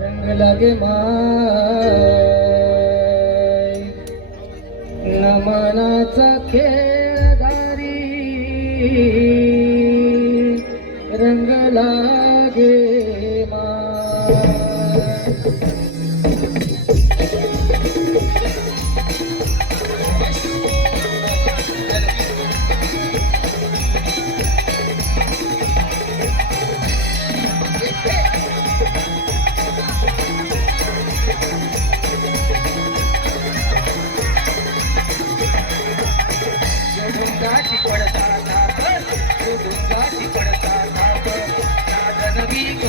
रंग लागे माय नमनाचा खेळदारी रंग लागे माय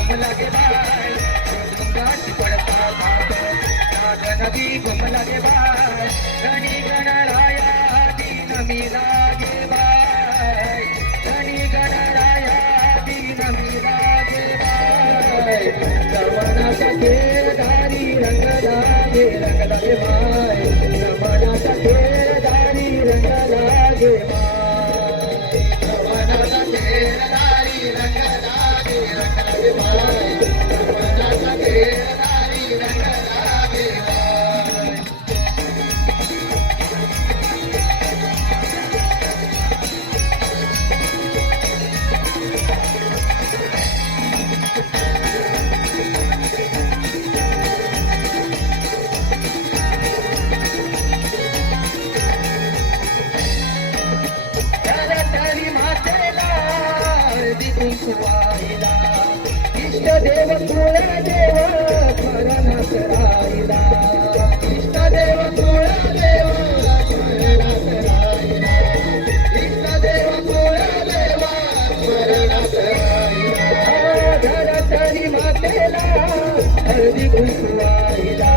घुमलागे बाय डोंगाची पडता भात नदी घुमलागे बाय गणी गणराया दीन मी लागे बाय गणी गणराया दीन मी लागे बाय गवनाचा खेळधारी रंग लागे बाय गवनाचा खेळधारी रंग लागे बाय गवनाचा खेळधारी रंग लागे इष्टदेव कुळदेव स्मरणात राहिला इष्टदेव कुळदेव स्मरणात राहिला इष्टदेव कुळदेव स्मरणात राहिला धरतरी मातेला हळदी कुंकू वाहिला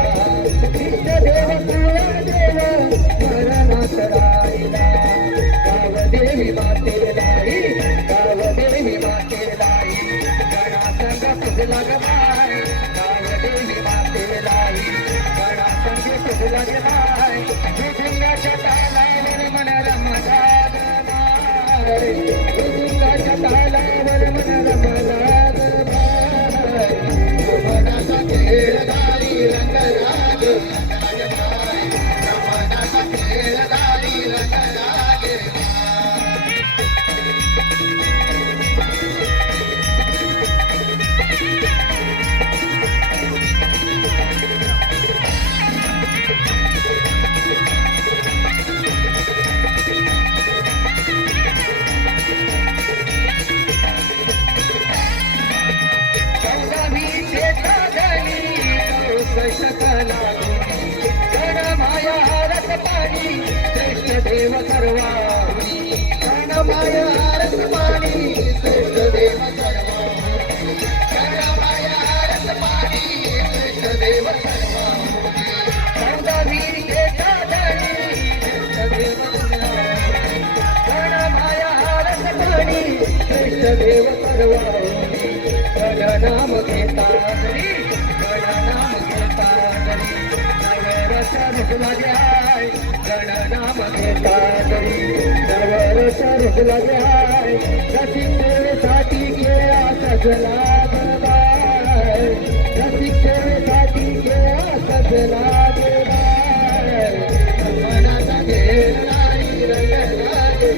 इष्टदेव कुळदेव स्मरणात राहिला गावदेवी मातेलाई गावदेवी मातेलाई पुजला ग बाय गावदेवी मातेलाई गणा संगे पुजला ग बाय मृदुंगाच्या तालावर मन रमलाग बाय मृदुंगाच्या तालावर मन रमलाग बाय रमणाचा खेळदारी रंग लागे बाय रमणाचा खेळदारी रंग लागे गणमाया रस पाणी श्रेष्ठ देव सर्वाहुनी गणमाया रस पाणी श्रेष्ठ देव सर्वाहुनी गणमाया रस पाणी श्रेष्ठ देव सर्वाहुनी सौदावीर केचा धनी श्रेष्ठ देव सर्वाहुनी गणमाया रस पाणी श्रेष्ठ देव सर्वाहुनी गणनाम घेता हरी गणनाम घेता रुगलाय गणनाम घेता तरी नवरस रुगलाय रसिक सेवेसाठी केला सजला बाय रसिक सेवेसाठी केला सजला बाय मनाचा घेणारी रंग लागे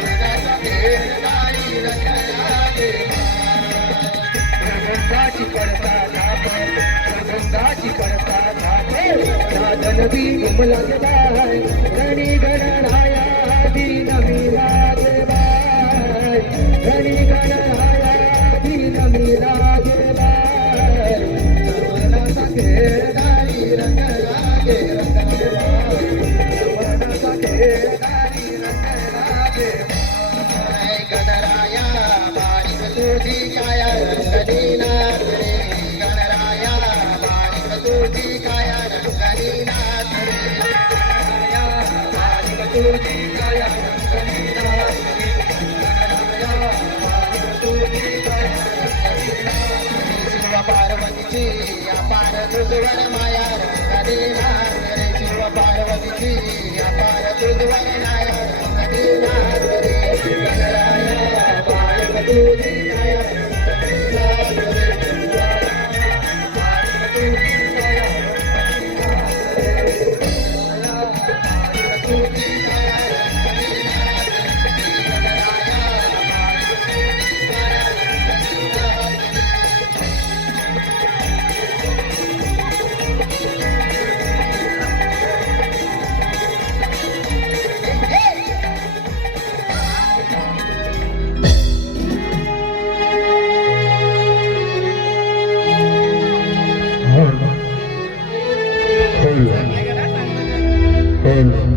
मनाचा घेणारी रंग लागे गंगाची पडता गंगाची पडता नदी घुमला गे बाय गणी गणराया दीन मी लागे बाय गणी गणराया दीन मी लागे बाय मनाचा खेळदारी रंग लागे मनाचा खेळदारी रंग लागे बाय गणराया बारीक तुझी काया रंगनीना रे गणराया बारीक तुझी काया रंगनीना तुझी काया रंगनीना तुझी काया रंगनीना पार्वतीची अपार तुझवण माया रंगनीना तुझी काया रंगणी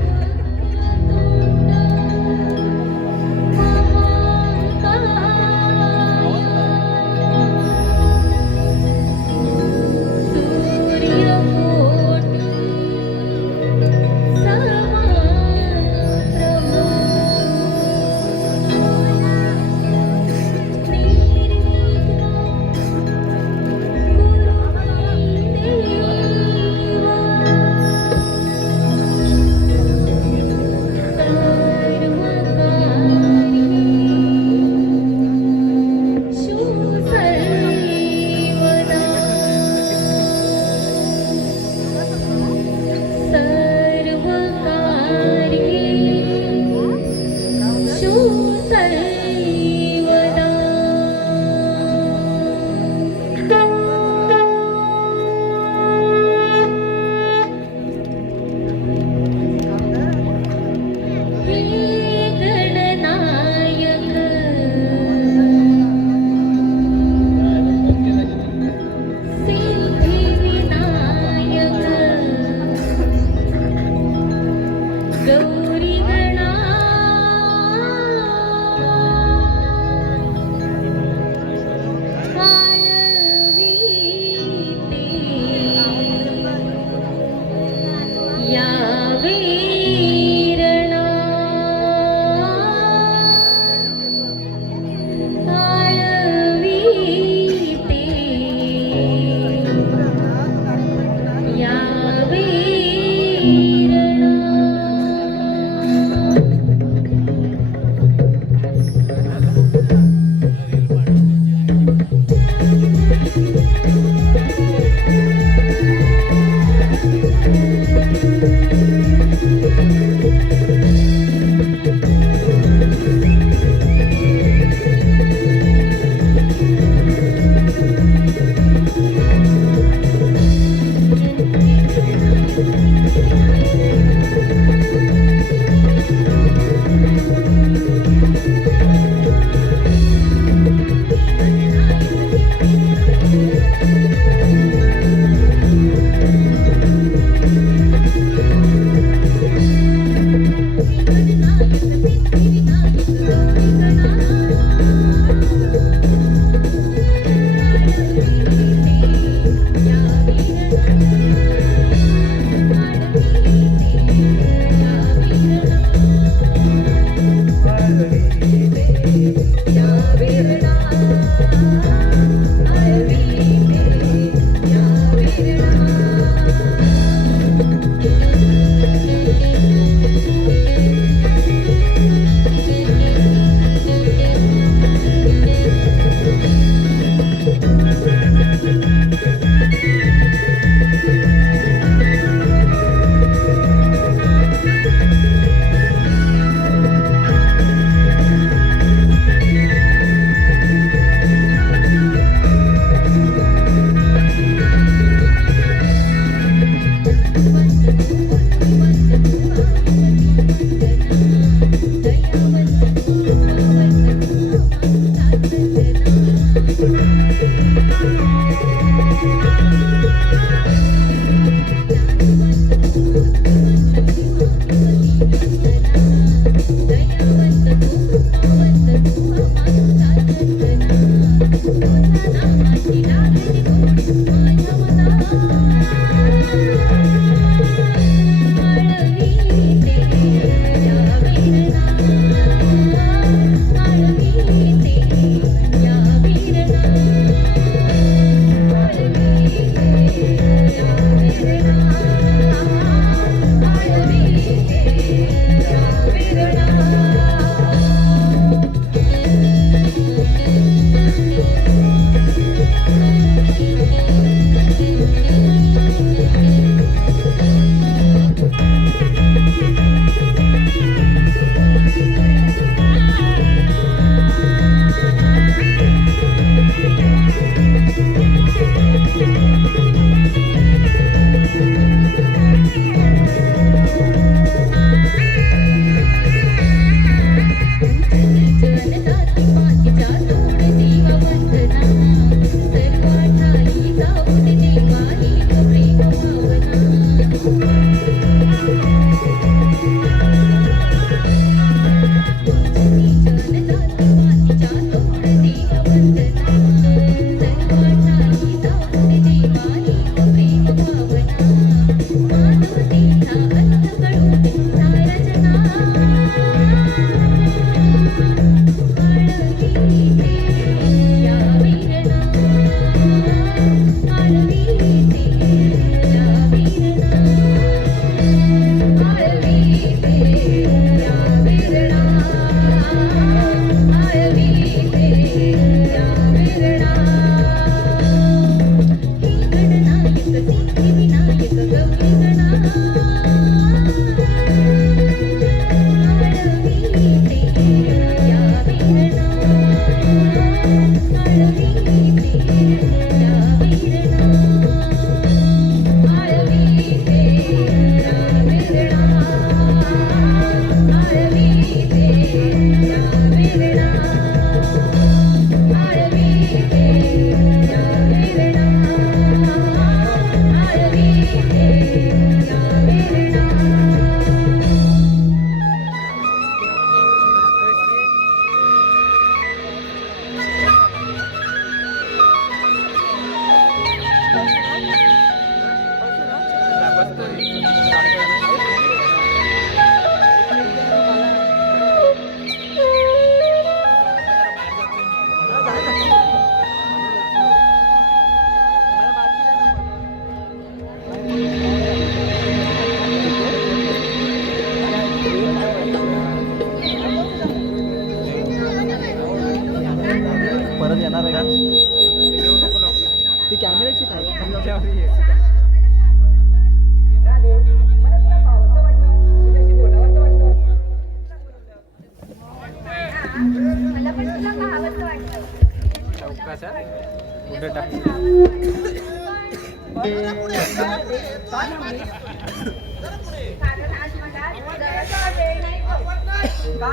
का?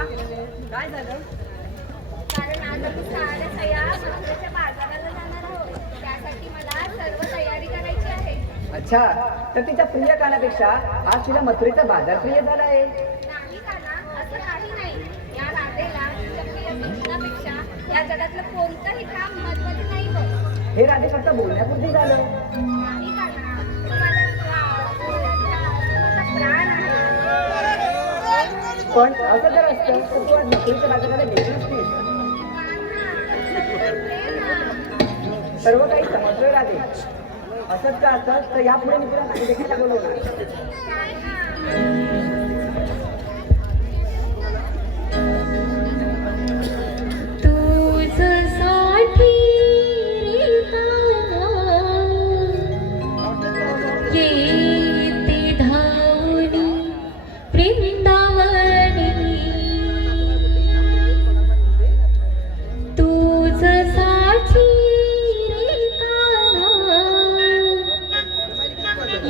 काय झालं? कारण आज आम्ही साड्या सया मथुरेच्या बाजाराला जाणार आहोत. त्यासाठी मला सर्व तयारी करायची आहे. अच्छा, तर तिच्या प्रिय कानापेक्षा आज तिला मथुरेचा बाजार प्रिय झाला आहे. नाही का ना, असं काही नाही. या राधेला तिच्या प्रिय कृष्णापेक्षा या जगातलं कोणतंही काम महत्वाचं नाही बघ. हे राधे फक्त बोलण्यापुरती झालं. नाही का ना, तू माझा प्राण आहे. पण असं जर असतं तर तू आज मथुरेच्या बाजाराला गेली नसतीस. सर्व काही समजलं राधे. असंच का असत तर यापुढे मी तुला नाही देखील बोलवणार. तुझसाठी येते धावणी वृंदावनी तुझसाठी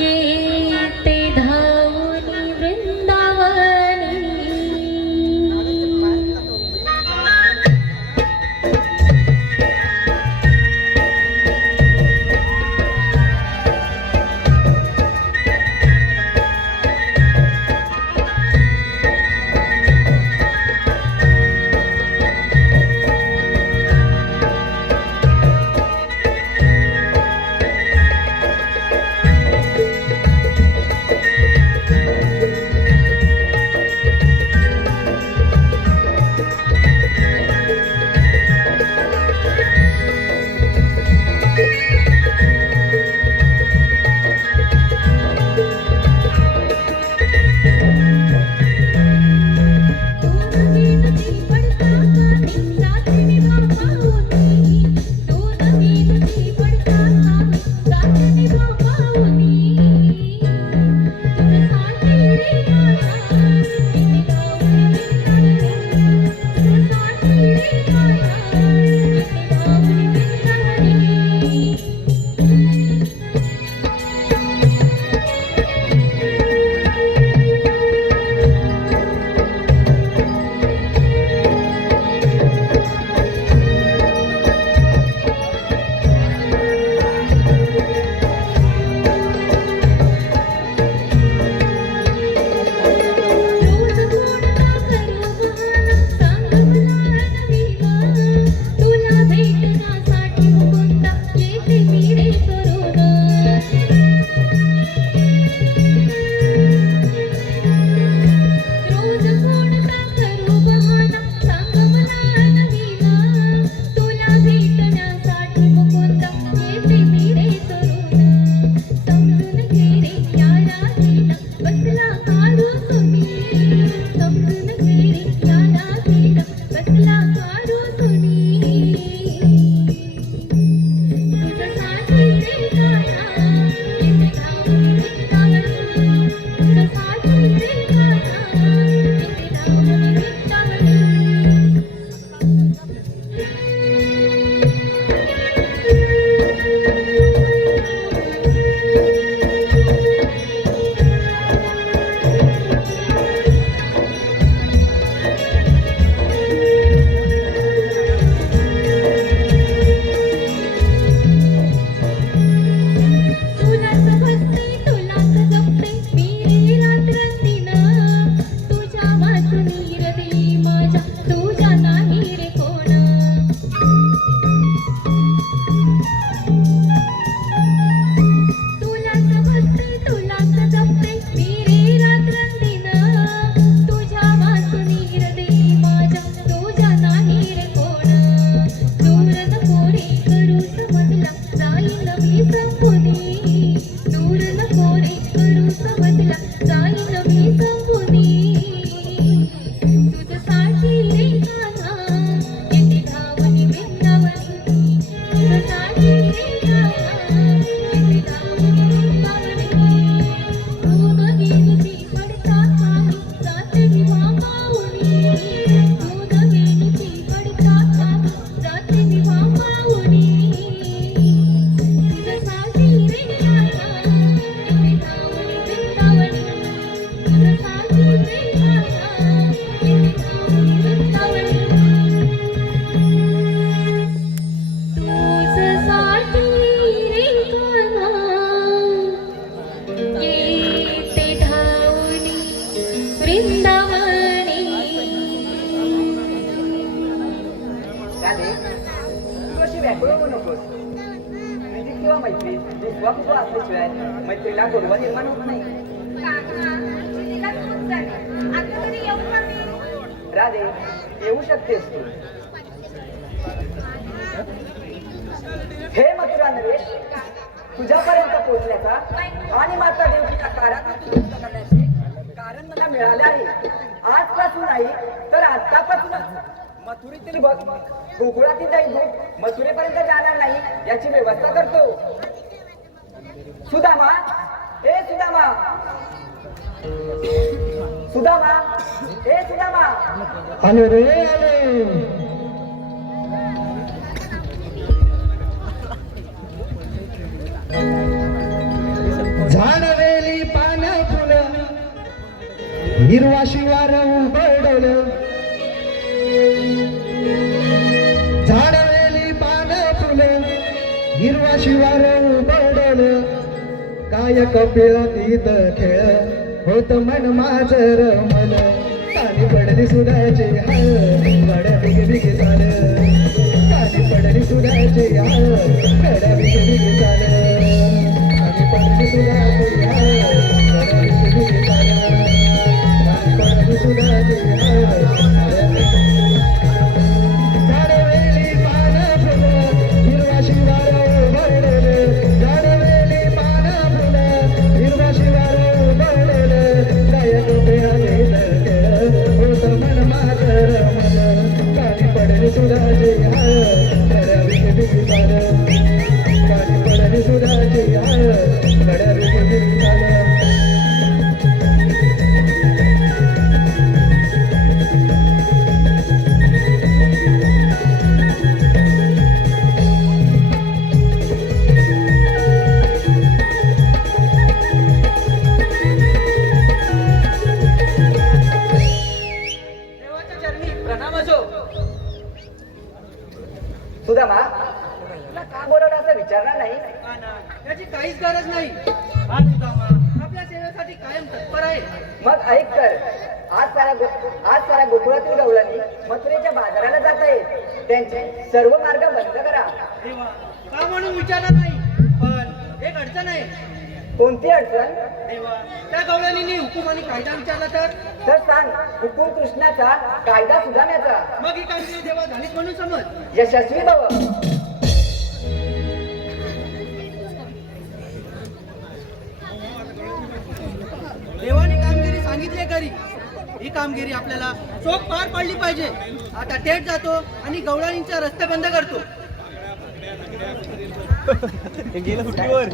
येते कुठं असल्याशिवाय मैत्रीला गोडवा निर्माण होत नाही. काका तिला खूप झाले. आता तरी येऊ का मी? राधे, येऊ शकतेस तू. हे मथुरा नरेश, तुझ्यापर्यंत पोहोचण्याचा आणि माता देवकीच्या कारागृहात मुक्त करण्याचे कारण मला मिळाले आहे. आजपासून नाही तर आतापासूनच मथुरेतील गोकुळातील दैवत मथुरेपर्यंत जाणार नाही याची व्यवस्था करतो. सुदामा, हे सुदामा, सुदामा, हे सुदामा. आलो रे आलो. झाडवेली पान फुलं हिरवा शिवार उबडलं. झाडवेली पान फुलं हिरवा शिवार उबडलं. काय कपिळतीत खेळ होत मन माझ रमल. काली पडली सुधाची हळ गड बिग बिग चाल. काली पडली सुधाची हळ गड बिग बिग चाल. काली पडली सुधाची हळ गड बिग बिग चाल. काली पडली सुधाची हळ झाडवेली पान फुलं हिरवा शिवार उबडलं. झाडवेली पान फुलं हिरवा शिवार उबडलं. काय कपिळतीत होत मन माझ रमल. काली पडली सुधाची हळ गड बिग बिग चाल. काली पडली सुधाची हळ गड बिग बिग चाल. देवाच्या चरणी प्रणाम असो. सुदामा, तुला का बोलवलं असं विचारणार नाही? याची काहीच गरज नाही. हा सुदामा आपल्या सेवेसाठी कायम तत्पर आहे. मग ऐक तर, आज साऱ्या गोकुळातील गवळणी मथुरेच्या बाजाराला जात आहेत. त्यांचे सर्व मार्ग बंद करा. देवा का म्हणून विचारणार नाही, पण एक अडचण आहे. कोणती अडचण? देवा त्या गवळणींनी हुकूम आणि कायदा विचारला तर सांग. हुकूम कृष्णाचा, कायदा सुदाम्याचा. मग ही कामगिरी देवा झालीच म्हणून समज. यशस्वी भव. देवाने कामगिरी सांगितली खरी. ही कामगिरी आपल्याला चोख पार पाडली पाहिजे. आता थेट जातो आणि गवळणींचा रस्ते बंद करतो. गेलं फुटीवर.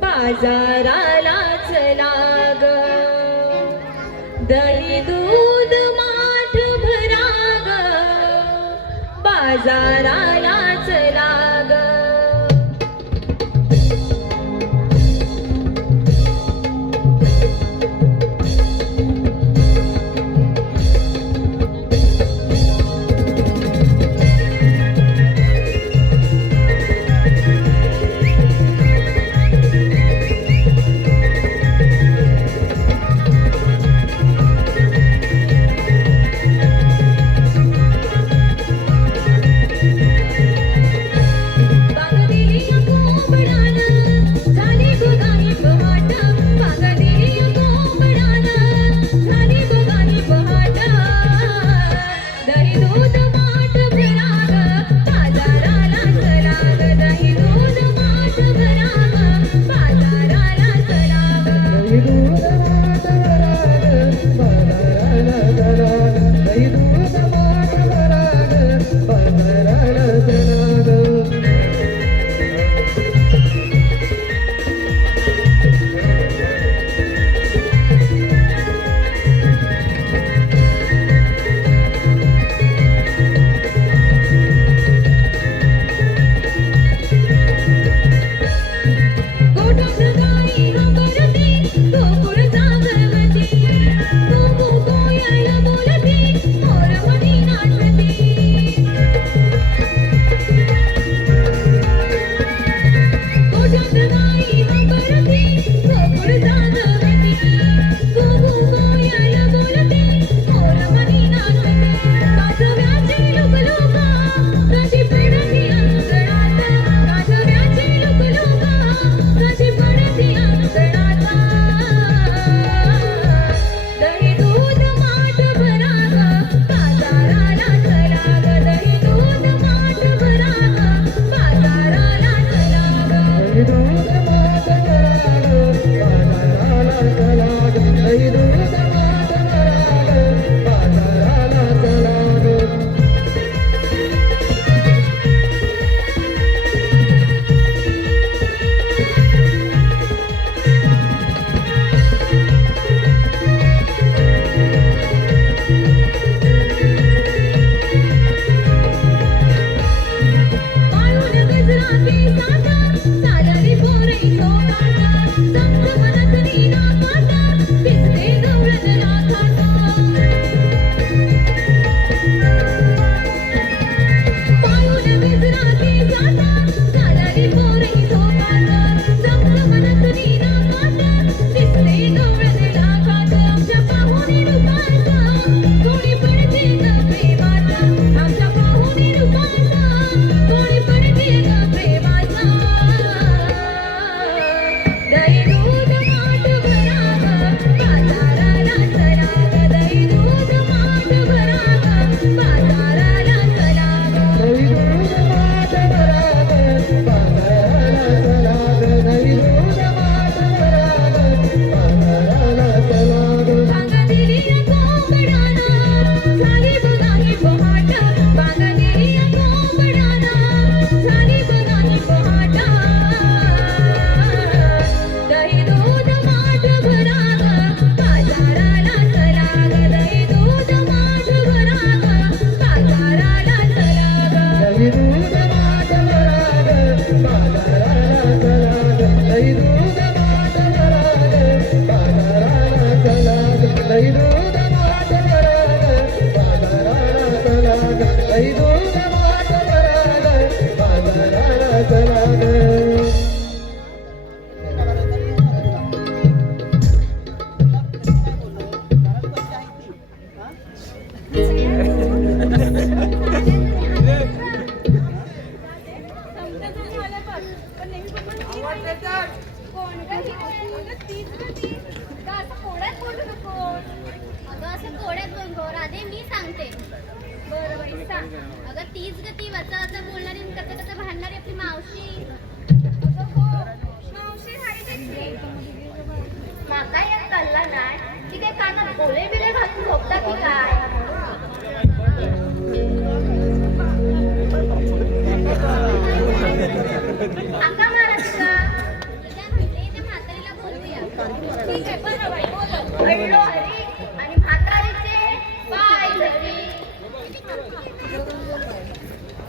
बाजारालाच लाग दही दूध माठ भराग बाजाराला चला ग.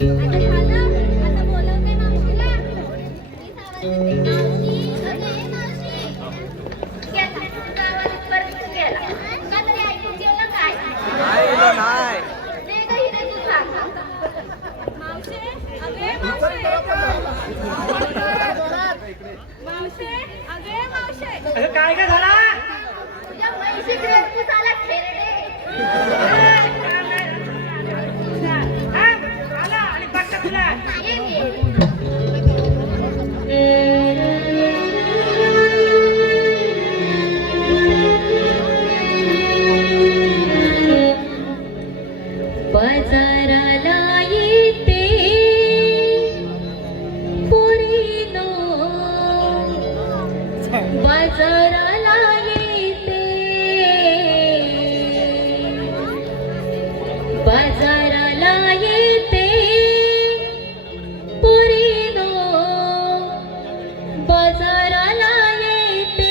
आता बोलवते मावशीला. मी सावरते. मावशी, अगं ये मावशी. गेला. तुझा आवाज परत गेला. का तरी ऐकून गेलं काय? दे गं हिने तुझा. मावशी, अगं ये मावशी. मावशी, अगं ये मावशी. काय काय झाला तुझ्या म्हैशीकडे तुझाला खेळणे. आला आणि बघ तुला बाजाराला येते पोरीनो, बाजाराला येते, बाजाराला येते पोरीनो, बाजाराला येते.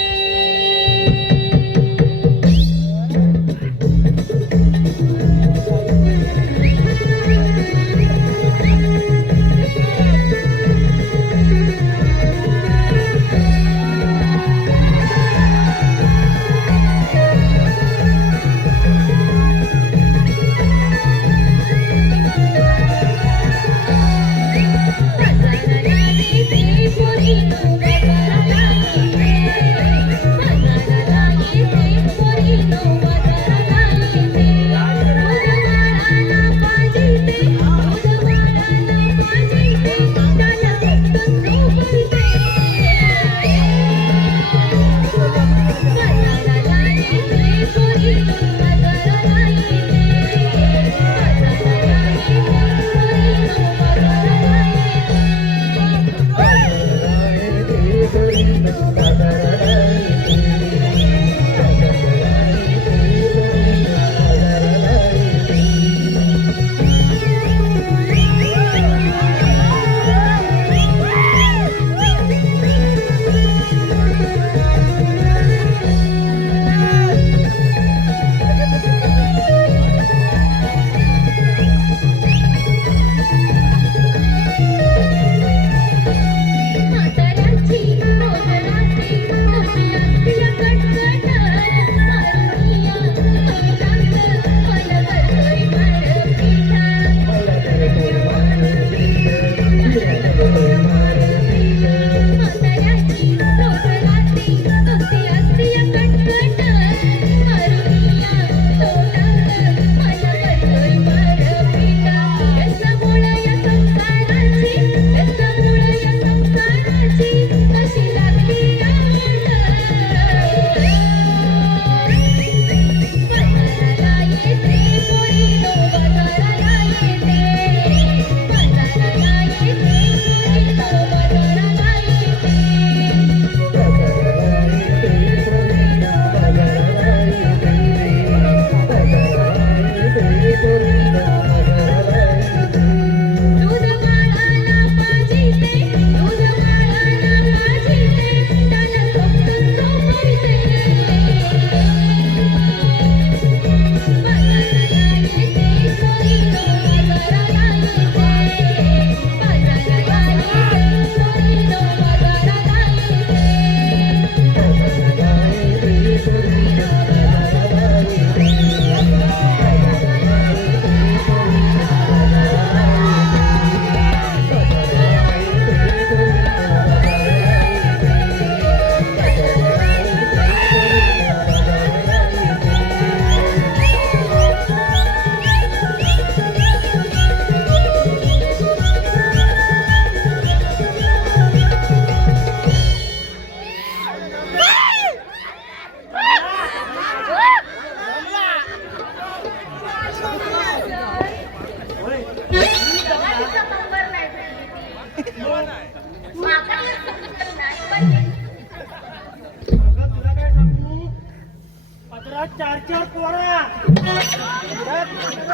चार चार पोरा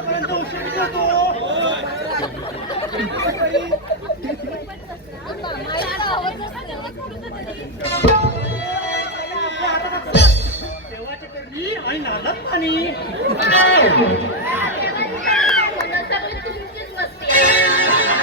पर्यंत उशीर करतो. देवाची करणी आणि नादात पाणी. तुमचीच मस्ती आहे.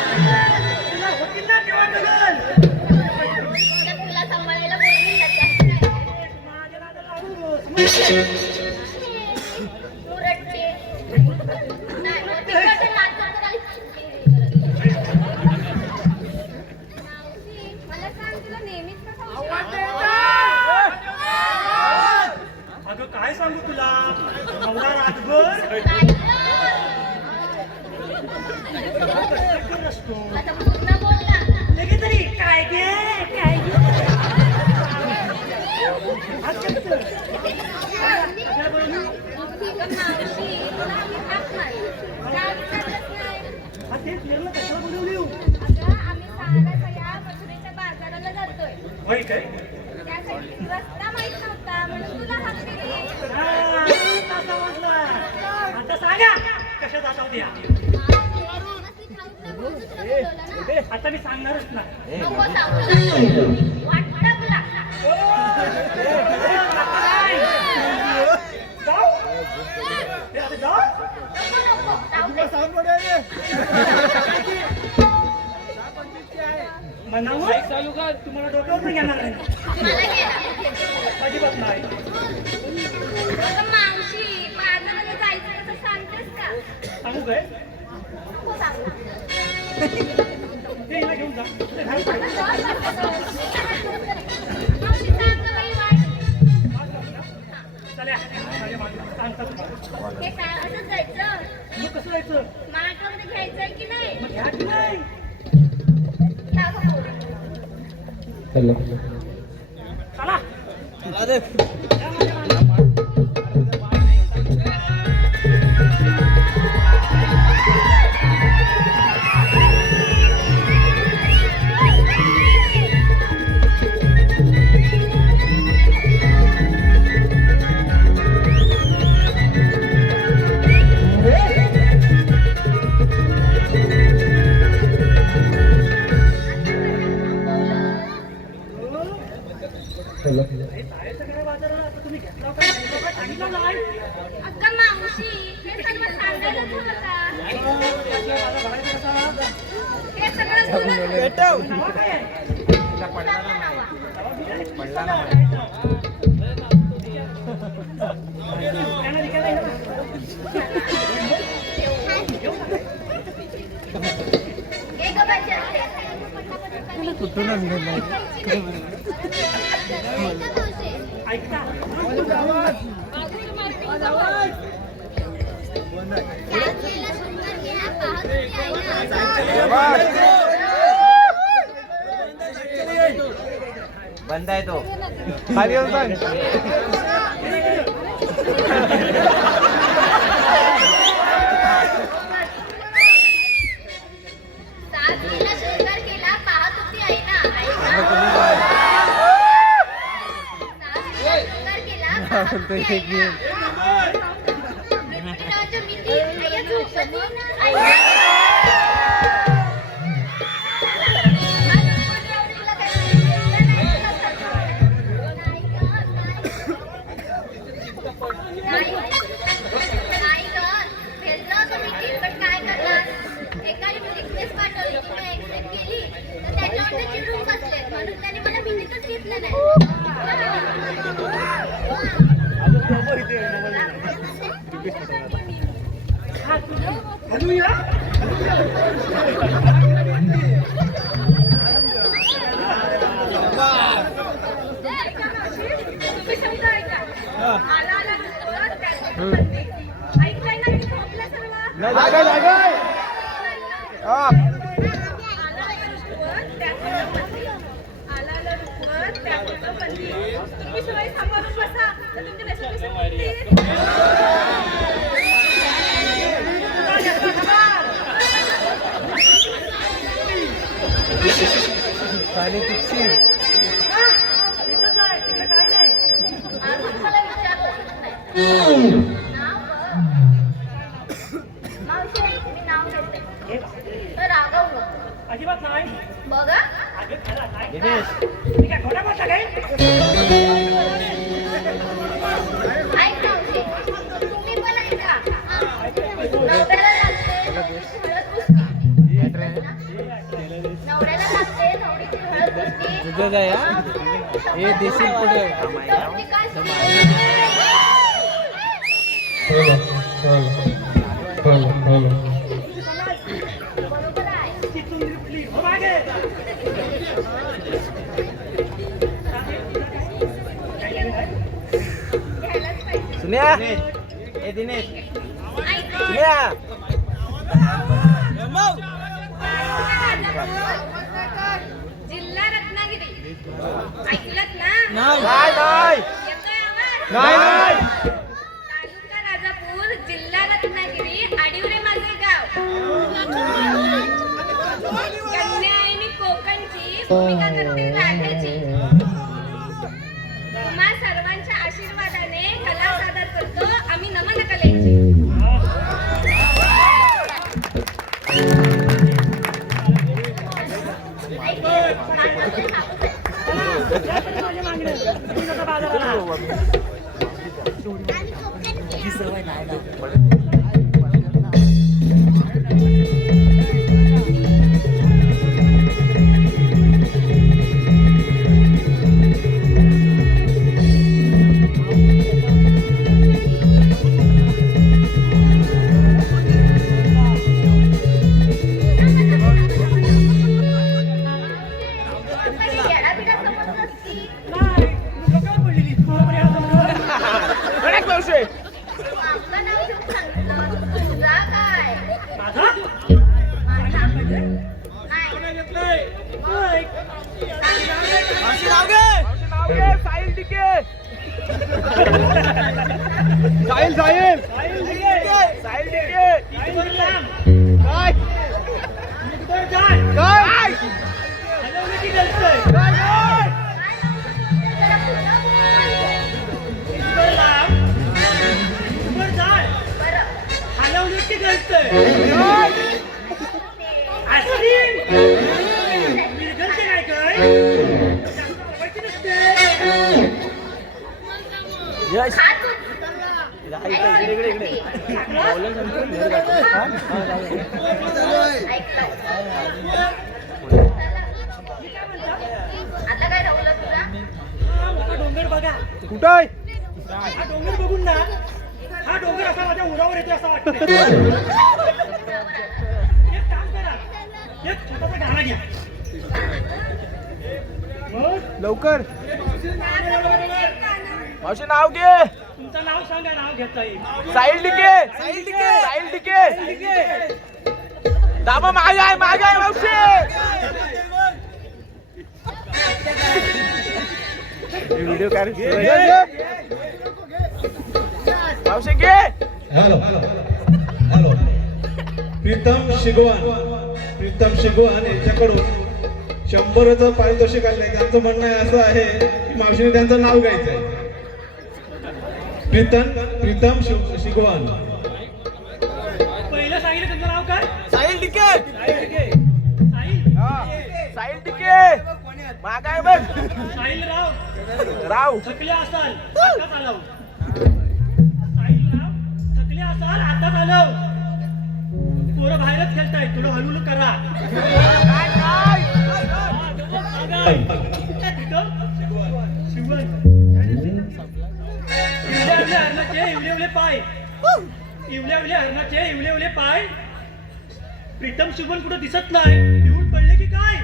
मुरटचे. नाही, मग तिकडचे नाचतात तर काही मावशी, मला सांग तुला नेहमीच कसा अगं काय सांगू तुला नवरा रातभर आता पूर्ण बोलला. लगेच तरी काय गे काय गे मावशी, तुला आम्ही हाक मारली. का विचारलंच नाही? तेच निर्णय कशाला बनवली हो? अगं, आम्ही साराला सगळ्या मथुरेच्या बाजाराला जातोय. होय काय त्यासाठी रस्ता माहित नव्हता म्हणून तुला हाक दिली. हा, आता समजलं. आता सांगा कशा जाता द्या आता मी सांगणारच ना नको सांगू. वाटतं तुला. नको, नको, जाऊ दे. मनावर चालू का तुम्हाला डोक्यावर नाही घेणार नाही मला गेला. अजिबात नाही अगं मावशी, बाजाराला जायचं कसं सांगतेस का? सांगू काय नको सांगू. ते हिला घेऊन जा ते घरात पाहिजे. मावशी, सांग गं बाई वाट. चला माझ्या मागं सांगता तुम्हाला. हे काय असंच जायचं? मग कसं जायचं माठ वगैरे घ्यायचंय की नाही? मग घ्या की नाही घ्या गं पोरी. चला जायचं काय बाजाराला आता तुम्ही घेतला होता काय सांगितलं नाही अगं मावशी, हे सगळं सांगायलाच हवं का? हे सगळं तुला नाव काय आहे? हे गं बाई जास्त. ऐकता बंद आहे तो खाली येऊन सांग. सासरीला शृंगार केला पाहत होती आई ना. सासरीला शृंगार केला पाहत होती आई ना. मिठीरावच्या मिठी आईया झोपती ना आई ना. हा नंबर जाऊन तुला काही सांगितलं नाही का? नाही गं, नाही. नाही गं, भेटलं होतं meeting, पण काय करणार? एकाने रिक्वेस्ट पाठवली ती मी ऍक्सेप्ट केली तर त्याच्यावर ते चिडून बसले म्हणून त्याने मला मिनिटच घेतलं नाही. तुम्ही शब्द ऐका. आला आला नसतं, त्याचं म्हणते. ऐकलंय ना मी झोपलं सर्व? लागय लागय. तुम्ही शिवाय सांभाळून बसा तर तुमची रेसिपी होईल. पाणी तिकशी. मला विचारलंच नाही. नाव बघ. मावशी, मी नाव घेते तर रागव नको. अजिबात नाही बघा. अगं खरं नाही मी काय खोटा बोलता काय ऐक मावशी, तुम्ही पण ऐका. नवऱ्याला लागते हळद पुसते. नवऱ्याला लागते नवरीची हळद पुसते. तुझं काय हे देशील पुढे तुम्ही काय बरोबर आहे. ती चुंदरी फुटली. हो मागे. घ्यायलाच पाहिजे. सुन्या ए दिनेश ऐक. सुन्या जिल्हा रत्नागिरी ऐकलत ना? नाही येतोय आवाज? नाही तालुका राजापूर, जिल्हा रत्नागिरी, आडिवरे माझे गाव. कन्या आहे मी कोकणची, भूमिका करते राधाची. तुम्हा सर्वांच्या आशीर्वादाने कला सादर करतो आम्ही नमन कलेची. माझ्या मागणे. तुम्ही नका बाजाराला. येडाबिडा समजत नसती. नाही. डोक्यावर पडलेली. बरोबर आहे आता. आपलं नाव घेऊन सांगितलं. तुझा काय? माझा? माझा. नाही. होय. इथवर लांब. इथवर जाय. हलवलं की गलतंय. जरा पुढं बोल. इथवर लांब. इथवर जाय. बरं. हलवलं की गलतंय. आईस्क्रीम. विरघळते काय काय? जास्त मोबाईलची नसते. हात उच. आता काय राहुलं तुला? हा मोठा डोंगर बघा. कुठं हा डोंगर बघून ना हा डोंगर असा माझ्या उरावर येतो असं वाटतं. एक काम करा. एक छोटासा गाणा घ्या. मग लवकर बरोबर. मावशी नाव घे तुमचं नाव सांगा, नाव घेता येईल. साहिल डिके दाबा मागे आहे मावशी व्हिडिओ मावशी घे हॅलो हॅलो प्रीतम शिगवान यांच्याकडून 100चं पारितोषिक आलंय. त्यांचं म्हणणं असं आहे की मावशीने त्यांचं नाव घ्यायचंय. प्रीतम शिगवान. पहिलं सांगितलं तुमचं नाव काय? साहिल डिके साहिल मागाय बघ साहिल राव थकले असाल आता चालव. साहिल राव थकले असाल आता चालव. पोरं बाहेरच खेळतायत, थोडं हळूहळू करा. इवल्या हरणाचे पाय. प्रीतम शिवण कुठं दिसत नाही. येऊन पडले की काय?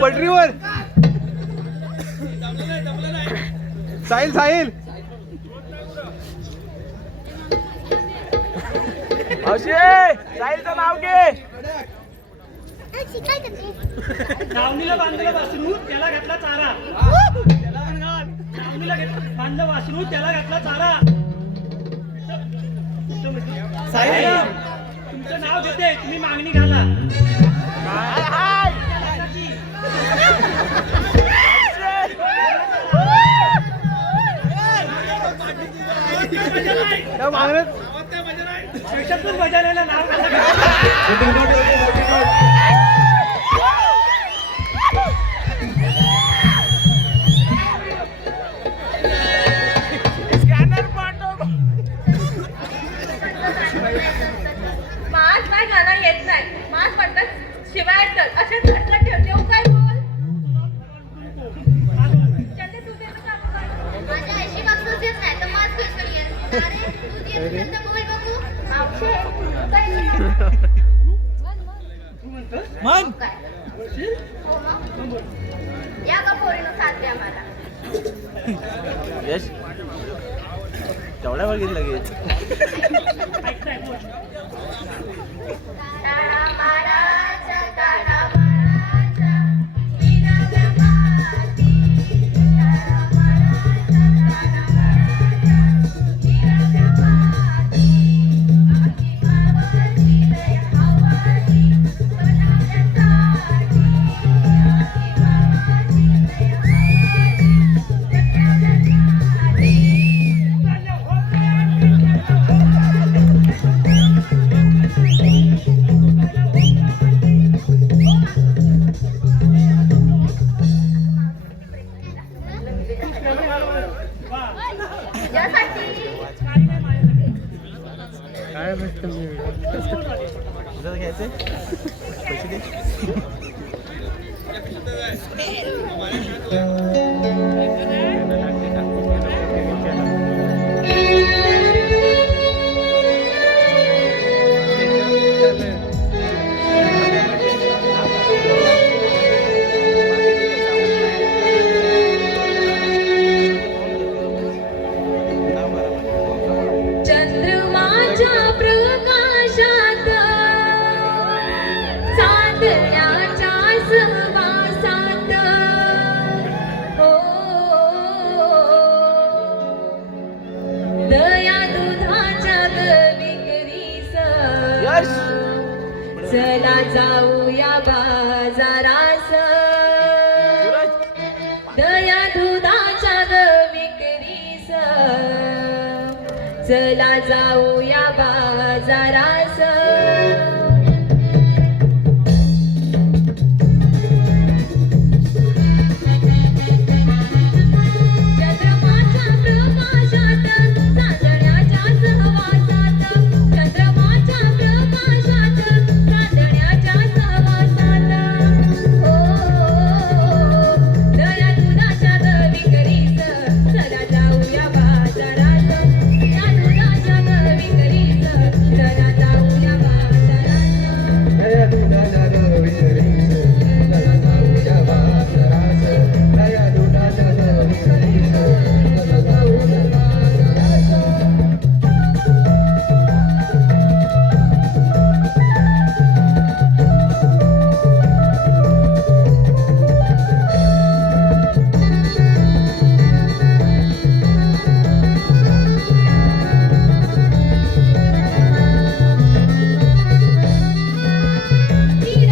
पटरीवर साहिल मावशी साहिलचं नाव घे. दावणीला बांधलं वासरू त्याला घातला चारा. दावणीला बांधलं वासरू त्याला घातला चारा. तुमचं नाव घेते, तुम्ही मागणी घाला. पैशातून मजा नाही ना, नाव घाला. माझ काय गाणं येत नाही. माझ म्हणतात शिवाय चल असे घटना ठेव. देऊ काय बोल. चल तू दे ना. म्हणतोस? मन काय बोलशील? हो मग या का पोरीनं साथ द्या मला यश तेवढ्या बघितलं लगेच ऐकताय बोल. टाळा माराच्या टाळा माराच्या हिरव्या माती टाळा माराच्या टाळा माराच्या हिरव्या माती आजी मावशी लय हवाली बनाण्यासाठी आजी मावशी लय वा. त्यासाठी काही नाही माझ्याकडे. काय तुझं घ्यायचंय पैसे दे चंद्रमाच्या प्रकाशात चांदण्याच्या सहवासात हो दया दुधाच्या विक्रीस यश! चला जाऊया बाजारास दया दुधाच्या विक्रीस चला जाऊया बाजारास चंद्रमाच्या प्रकाशात चांदण्याच्या सहवासात चंद्रमाच्या प्रकाशात चांदण्याच्या सहवासात हो दया दुधाच्या विक्रीस चला जाऊया बाजारात या दुधाच्या विक्रीस चला जाऊया बाजारात दया दुधाच्या विक्रीस चला जाऊया बाजारात दया दुधाच्या विक्रीस चला जाऊया बाजारात ही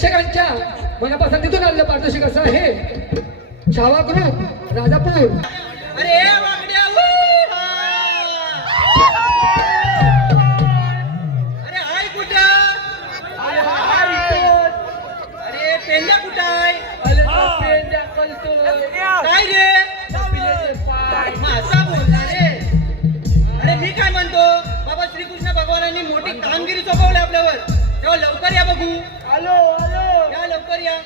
प्रेक्षकांच्या मनापसंतीतून आलेलं पारितोषिक असं आहे छावा ग्रुप राजापूर. अरे वाकड्या अरे हाय कुठं अरे पेंड्या कुठं आहे काय रे असा बोलला रे. अरे मी काय म्हणतो बाबा श्रीकृष्ण भगवानांनी मोठी कामगिरी सोपवली आपल्यावर तेव्हा लवकर या बघू. आलो आलो या लवकर या.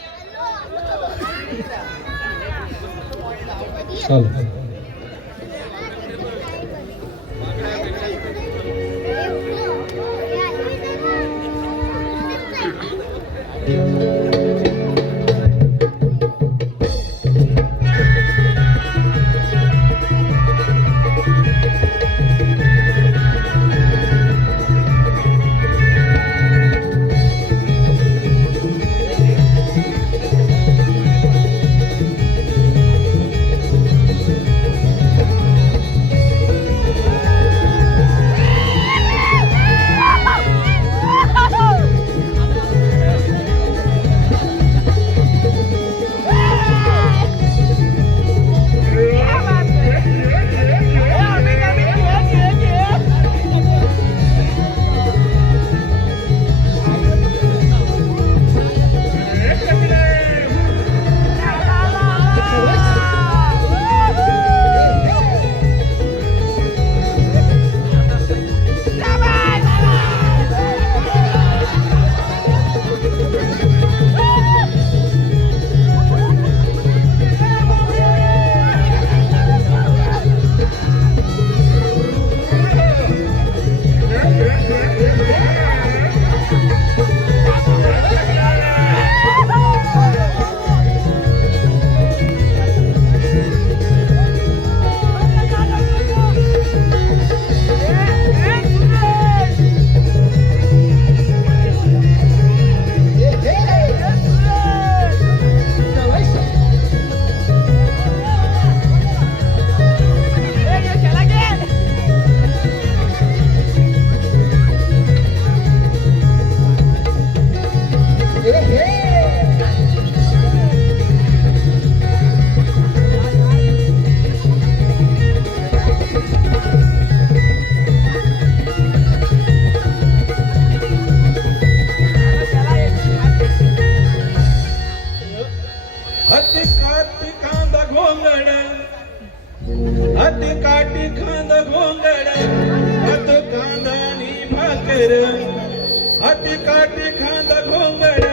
हाती काठी खांदा घोंगड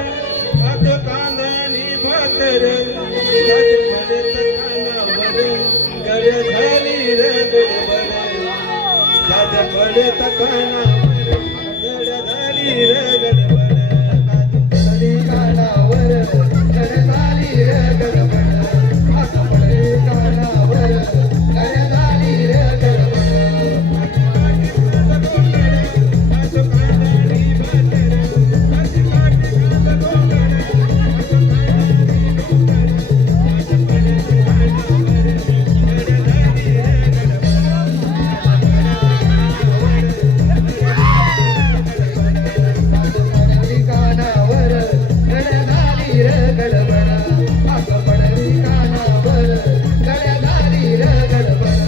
हात कांदानी भाकर गड झाली रे गडबड पडत कानावर गड झाली रे गडबड पडली कानावर गड झाली रे गडबड आता पडली कानावर गड झाली रे गडबड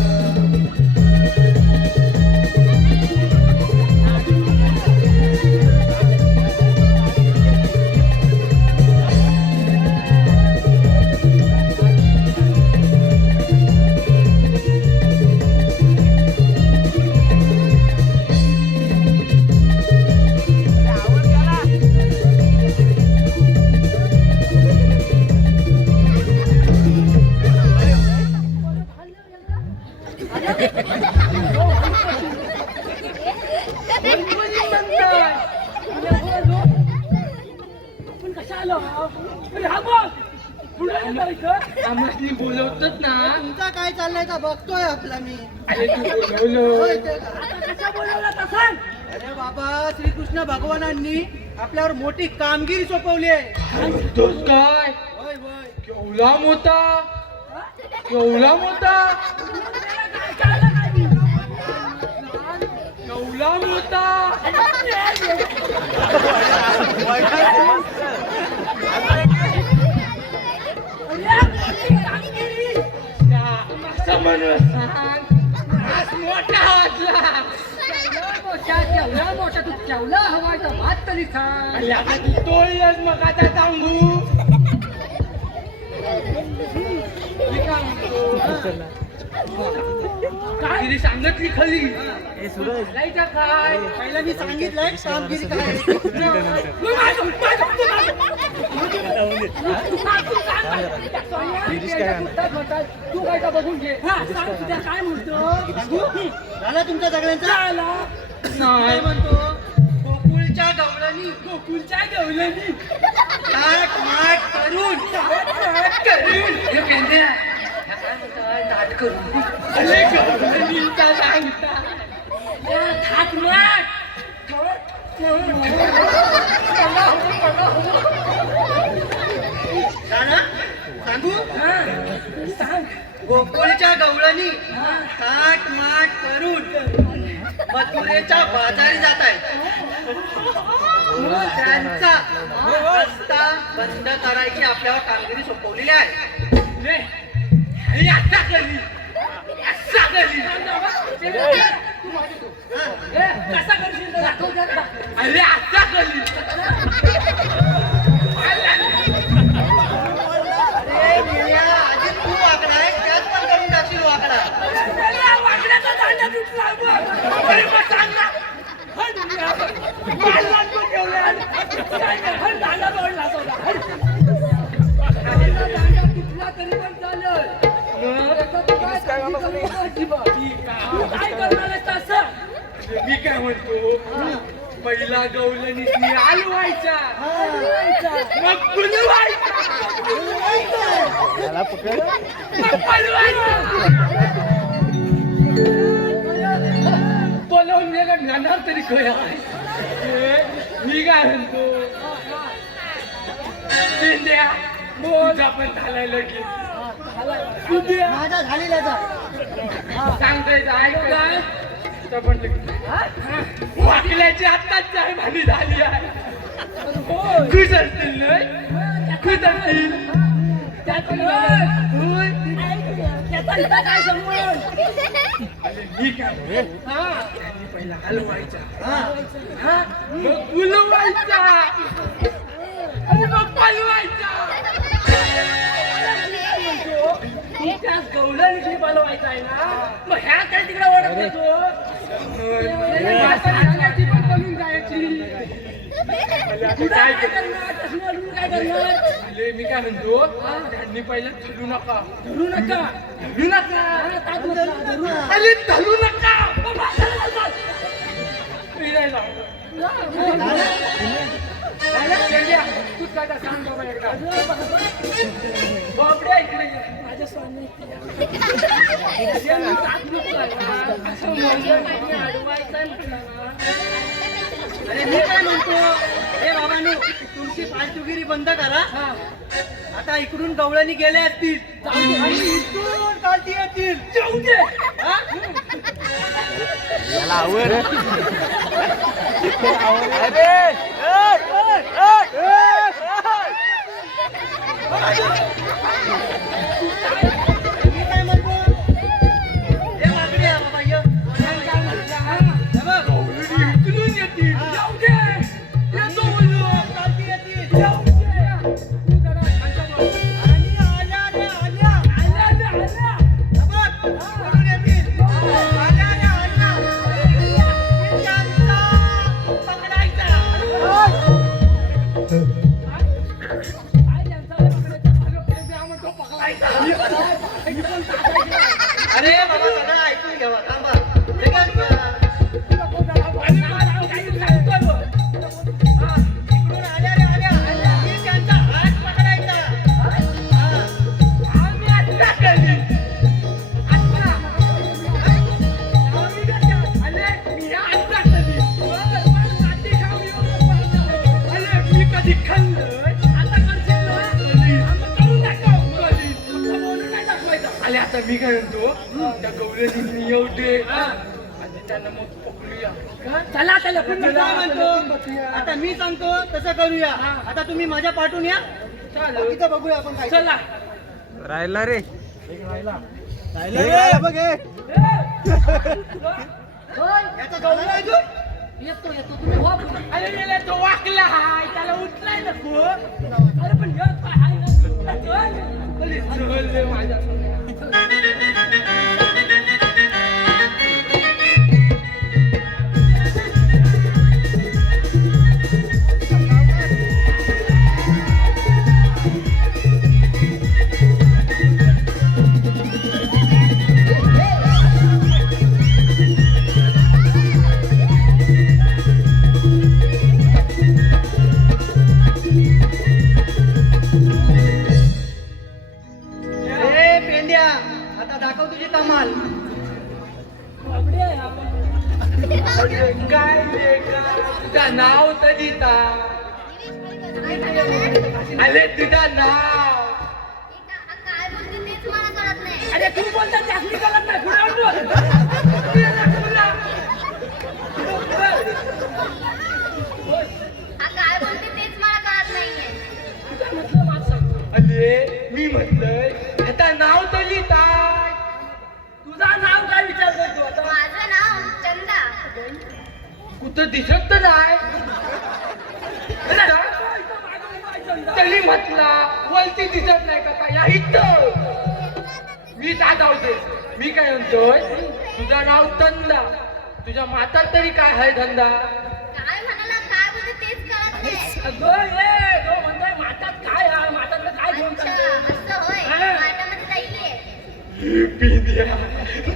बोलवतच ना तुमचा काय चाललाय का बघतोय आपला मी. अरे तू होय ते का? कशा बोलवला तसा अरे बाबा श्रीकृष्ण भगवानांनी आपल्यावर मोठी कामगिरी सोपवली आहे. काय होय होय केवढा मोठा केवढा मोठा केवढा मोठा म्हणून आज मोठा वाजला केवढा मोठा तू केवढा हवाय तर भात तरी सांग. आणि आता तू तोळीस मग आता सांगू कामगिरी सांगितली खरी घालायच्या काय पहिला मी सांगितलंय कामगिरी काय मग माझं- तू काय का बघून घे काय म्हणतो झाला तुमच्या सगळ्यांचा नाही म्हणतो गोकुळच्या गवळणी ताट माट करून हे पेंड्या, ह्या काय म्हणतात? ताट करून अरे गवळणीचा सांगता थाट माट झाला सांगू गोकुळच्या गवळणी ताट माट करून मथुरेच्या बाजारी जात आहेत. त्यांचा रस्ता बंद करायची आपल्यावर कामगिरी सोपवलेली आहे. हे आता कली असा कली कसा करशील अरे आता कली अरे मेल्या, आधी तू वाकडा आहे त्याच पण करून टाकशील वाकडा. वाकड्याचा दांडा तुटला अरे मग सांग ना बाळाला पण ठेवलं. काय नाही, हर दांडा तोडला तो. हर. तुटला तरी पण चालेल. काय करणार आहेस असं? मी काय म्हणतो पहिला गवलनीत हलवायचा मग फुलवायचा मग पलवायचा बोलवून गेला ज्ञानार तरी कया मी काय म्हणतो पेंड्या तुझा पण झालाय लगेच माझा झालेला सांगतोय ऐक काय तुझा पण लगेच वाकल्याची आत्ताच आहे भांडी झाली आहे खुश असतील नाही खुश असतील त्याचा काय संबंध? अरे मी काय त्यांनी पहिला हलवायचा मग फुलवायचा आणि मग पलवायचा तू त्यास गवळणी बनवायचा आहे ना, मग ह्या काय तिकडे ओढत येतो पण बनून जायची. काय करणार तसं बनवून काय करणार? अरे मी काय म्हणतो त्यांनी पहिला धरू नका धरू नका धरू नका धरू नका. अरे धरू नका फिरायला तू काय का सांग बाबा एकदा बापड्या इकडे ये. माझ्या स्वामी अरे मी काय म्हणतो हे बाबांनो तुमची फालतूगिरी बंद करा. आता इकडून गवळणी गेले असतील आणि इकडून कालती येतील. जाऊ दे. हा? मी काय म्हणतो हे वाकडे आहे बाबा ये. हे बघ. इकडून येतील जाऊ दे. येतो बोललो. कालती येतील. जाऊ दे. तू जरा खालच्या बघ. आणि आल्या रे आल्या. आल्या रे आल्या. हे बघ. इकडून येतील. आल्या रे आल्या. त्यांचा पकडायचा. काय त्यांचा पकडायचा? पकडायचा. अरे बाबा सगळं ऐकून घ्यावा थांबा. हे काय इकडून आल्या रे आल्या. मी त्यांचा हात पकडायचा. आम्ही आता केली अरे मी आता केली अरे मी कधी खाल्लंय आता करशील ना? आम्ही करू नका कधी बोलून नाही दाखवायचं. आणि आता मी काय म्हणतो त्या गौऱ्यांनी येऊ दे आणि त्यांना मग पकडूया चला चला पण चला, काय म्हणतो आता मी सांगतो तसं करूया. आता तुम्ही माझ्या पाठून या. बाकीचं बघूया आपण काय. चला राहिला रे बघ हे. याचा गौरव आहे तू? येतो येतो तुम्ही हो पुढे. अरे गेला तो वाकला हाय त्याला उठलाय नको अरे पण ह्यो पाय हाय ना चल रे माझ्या ए पेंड्या आता दाखव तुझी कमाल. काय लेका तुझं नाव तरी ता अरे तुझं नाव काय बोलते तेच मला कळत नाही. अरे तू बोलता चाकरी करत नाही पुढे बोल काय बोलते तेच मला कळत नाहीये. अरे मी म्हटलंय आता नाव तरी काय तुझं नाव काय विचारतोय तू आता? माझं नाव चंदा. कुठं दिसत तर नाही तरी म्हटला वलती दिसत नाही का या इथं मी दाखवते मी काय म्हणतोय तुझं नाव तंदा तुझ्या मातात तरी काय आहे धंदा काय म्हणाला काय बोलते तेच कळत नाही. अगं ये तो म्हणतोय मातात काय आहे मातातलं काय घेऊन अच्छा चालतोय? असं होय. वाटामध्ये जाईये. पिंद्या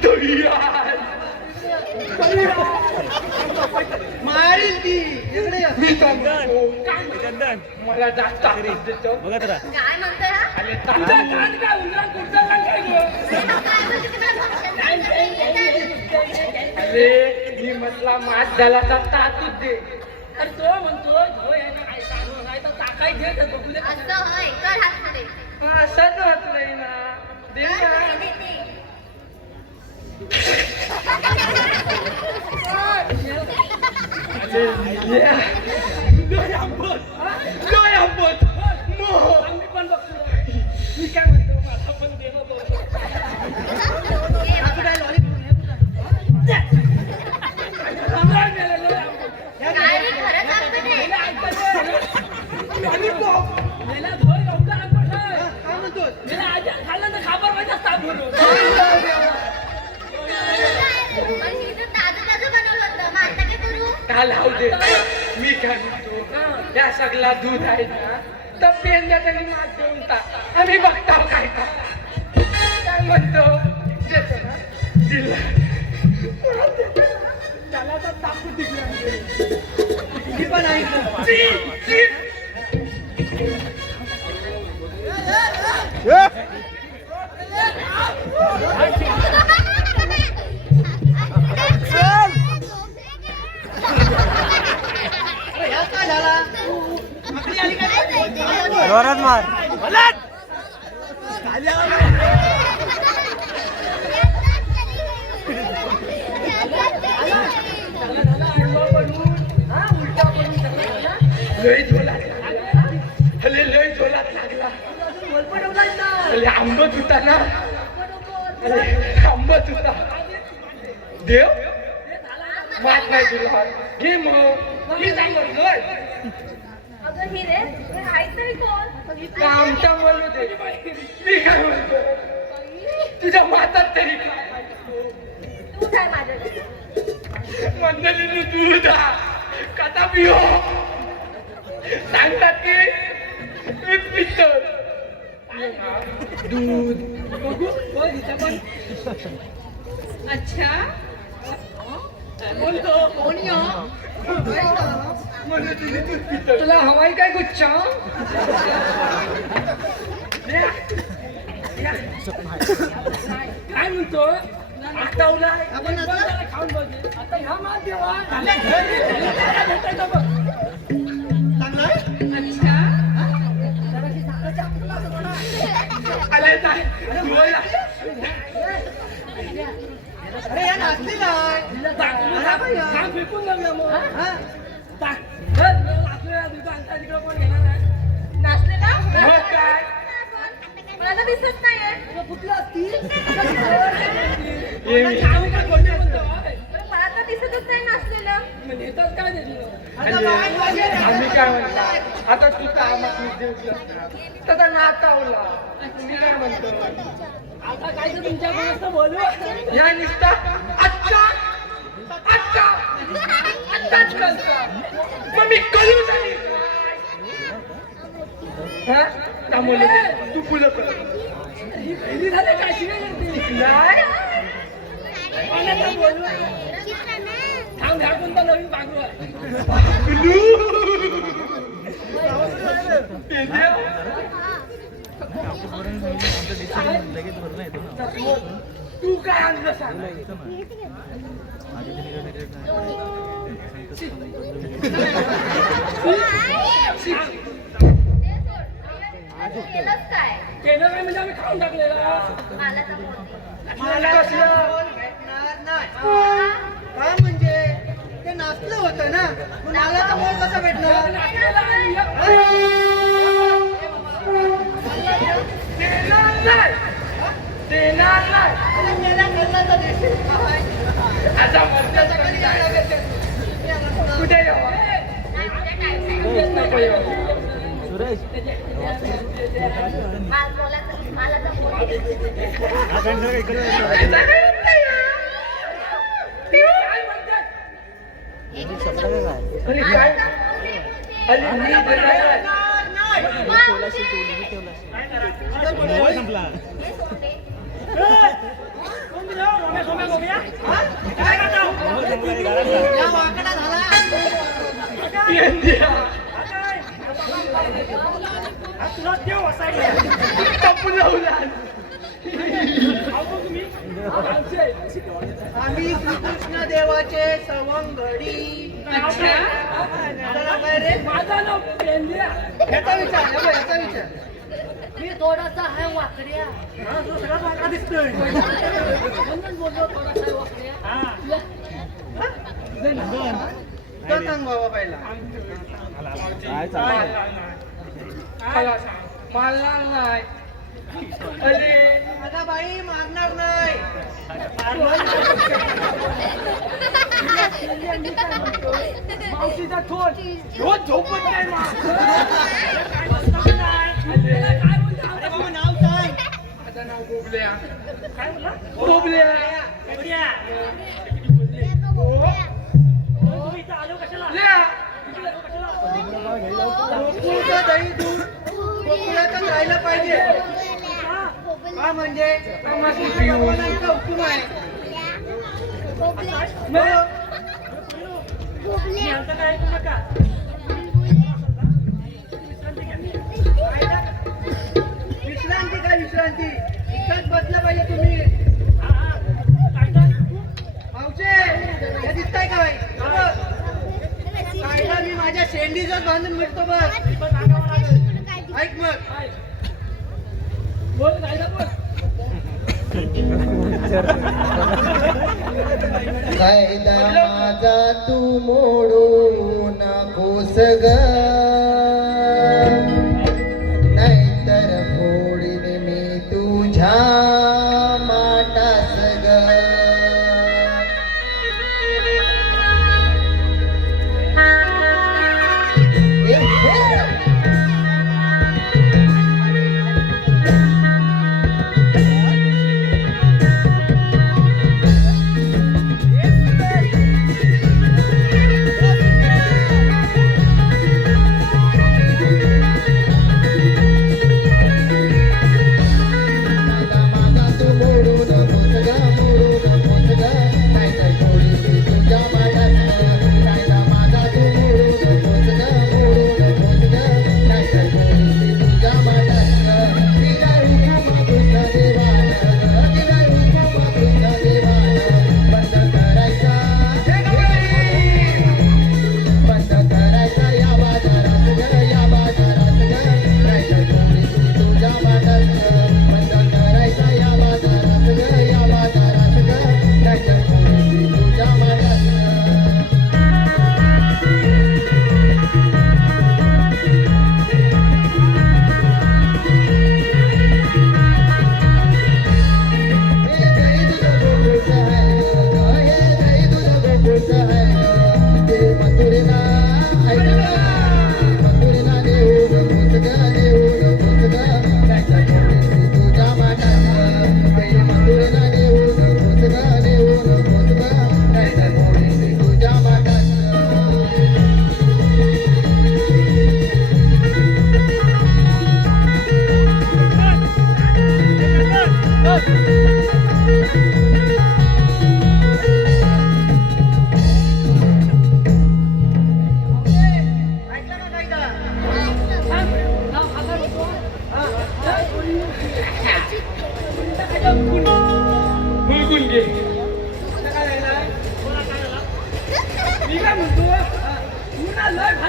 दहिया मारील ती इकडे ये. मी सांगतो मला जास्त आदेश देतो काय म्हणतोय हा? अरे तुझं तांदूळ. कान काय उंदरा कुठचं कान काय गं? काय बोलते ते मला भाषण नाहीये. अरे मी म्हटला मात झाला तर तातूच दे अरे तो म्हणतोय धो आहे ना काय सांगू नाही तर टाकाय घे तर बघू दे कसं. असं होय. कर हात पुढे. असंच वाटलंय ना दे कर ना पुढे देते. लय आंबट मोह आम्ही पण बघतो मी काय म्हणतो मला पण दे ना दोन. असं काय लॉली करून ये तुझा. चांगला आहे मेलेलं आहे आंबट. काय रे खरंच आंबट आहे. मेला आंबट आहे. मेला धोय एवढा आंबट आहे. काय म्हणतोस? मेला आजी खाल्लं तर खाबर माहिती असतात भरून. पण ही तर ताजं बनवलं होतं. मग आता काय करू? का लावू दे मी काय म्हणतो त्या सगळा दूध आहे ना तर पेंद्या त्यांनी मात देऊन टाक आम्ही बघताव काय का काय म्हणतो देतो ना दिला त्याला तर टाकू तिकडे. मी पण ऐकलं. अरे ह्या काय झाला? आकडी आली काय? जोरात मार. लय झोलात लागला अरे लय झोलात लागला अरे आंबट होता ना अरे आंबट होता देव मात नाही तुला घे मग मी सांगतोय अगं हिरे हे आहे तरी कोण आमच्या म्हणू दे मी काय म्हणतो तुझ्या मातात तरी काय तू काय माझ्याकडे मंडळीने दूध कथा पिओ सांगतात की मी पितो दूध बघू बघ इथं पण अच्छा बोलतो कोण या म्हणून तुझी दूध पितो तुला हवाई काय गुच्छा काय म्हणतो आठवलाय आपण आता? त्याला खाऊन बघ आता ह्या मात देवा चांगलं आहे? अच्छा आले नाही बोला. अरे या नाचलेला आहे. फेकून लागला मग हा? आपल्या दुकान तिकडे कोण घेणार आहे नाचले का मग काय मला तर दिसत नाहीये. कुठलं असतील ये मी. आम्ही काय बोलले म्हणतो बरं, मला तर दिसतच नाही नाचलेलं. नेताच काय दिलं आम्ही काय म्हणतो आता तुझा आम्हाला तसा नातावला मी काय म्हणतो आता काय तर तुमच्याकडे असं बोलू या निसता आजचा आत्ताच कळतं मग मी कळू झाली हा त्यामुळे तू फुलं कर ही पहिली झाली काय शिवाय नाही कोणाला बोलू थांब ह्या कोणता नवीन पागरू आहे तू काय आणलं सांग केलंच काय केलं काय म्हणजे आम्ही खाऊन टाकलेला मला तर बोलते. मला बोल भेटणार नाही का म्हणजे ते नाचलं होतं ना मग मला तर बोल कसं भेटणार देणार नाही मेला कल्लाचा देशील काय? आता मर्दाचा कधी काय लागेल ते? कुठे यावं नाही, तुझ्या time साठी. नको यावं. मला बोलायचं, मला तर बोलते. अरे काय अरे मी भेटणार नाही. या वाकडा झाला आम्ही श्रीकृष्ण देवाचे सवंगडी रे माझा नाव पेंद्या याचा विचार मी थोडासा आहे वाकड्या सगळा वाकडा दिसतोय म्हणून बोललो थोडासा वाकड्या तो सांग बाबा पहिला मारणार नाही अरे माझा बाई मारणार नाही मावशीचा थोड रोज झोपत नाही मा. काय बोलतो अरे बाबा नाव सांग माझं नाव बोबल्या काय बोलला बोबल्या तुम्ही इथं आलो कशाला ल्या. गोकुळचं दही दूध गोकुळातच राहिलं पाहिजे का म्हणजे भगवानांचा हुकूम आहे मी आमचं काय ऐकू नका विश्रांती काय विश्रांती इथंच बसलं पाहिजे तुम्ही मावशे हे दिसताय काय कायदा मी माझ्या शेंडीच बांधून मिळतो बस ऐक मग बोल कायदा बोल कायदा माझा तू मोडू नकोस ग नाहीतर फोडीन मी तुझ्या माटास ग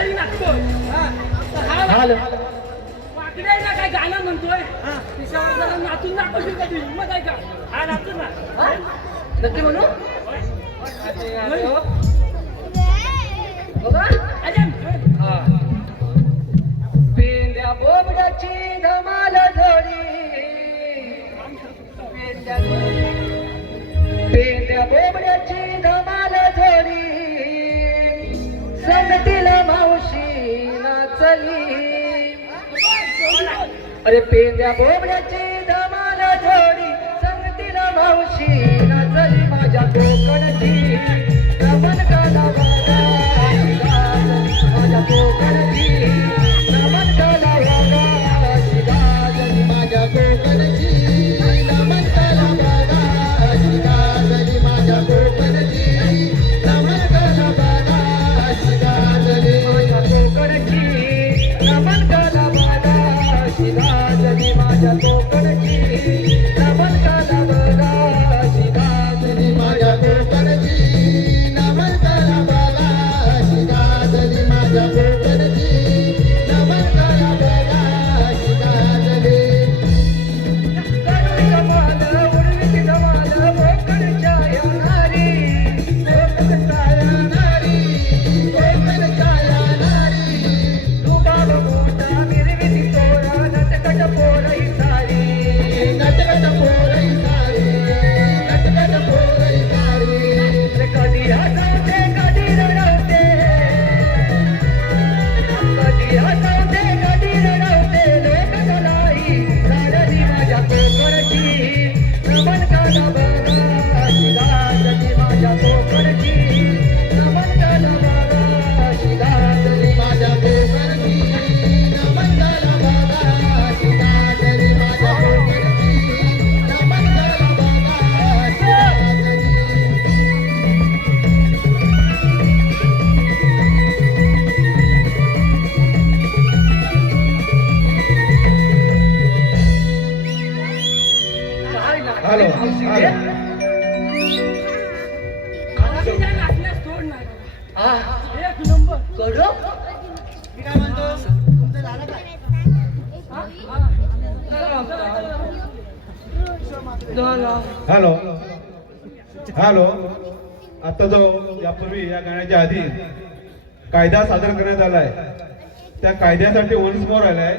वाकडी नाचतो हाल वाकडे ना काय गाणं म्हणतोय त्याच्यावर जरा नाचून दाखवशील का तुझी हिंमत आहे का हा नाचून ना नक्की म्हणू पेंद्या बोबड्याची धमाल झोडी पेंद्या बोबड्याची धमाल झोडी संगतीला मावशी नाचली अरे पेंद्या बोबड्याची धमाल झोडी संगतीला मावशी नाचली माझ्या कोकणची रमण काला वागा माझ्या कोकणची रमण काला वागा शिगाजली माझ्या कोकणची रमण काला वागा शिगाजली माझ्या कोकणची रमण काला वागा शिगाजली माझ्या कोकणची रमण काला वागा शिगाजली माझ्या कोकणची रमण काला वागा शिगाजली माझ्या कोकणची रमण काला वागा शिगाजली माझ्या कोकणची रमण काला वागा शिगाजली करुणी कमाल उडवीची धमाल कोकणच्या या नारी कोकणच्या या नारी कोकणच्या या नारी दुगाव मोठा मिरवीची तोरा नटकट पोरही सारी नटकट पोरही सारी नटकट पोरही सारी कधी हसवते कधी रडवते कधी हसवते कधी रडवते लोककलाई सारली माझ्या कोकणची रमण काला बघा शिगाजली माझ्या कोकणची रमण काला बघा शिगाजली माझ्या कोकणची रमण काला बघा शिगाजली माझ्या कोकणची रमण काला बघा शिगाजली हॅलो हॅलो आवाजाच्या नाचण्यास तोड नाही हा एक नंबर करू मी काय म्हणतो तुमचं झालं काय हॅलो हॅलो आता जो यापूर्वी या गाण्याच्या आधी कायदा सादर करण्यात आलाय त्या कायद्यासाठी वन्स मोर आलाय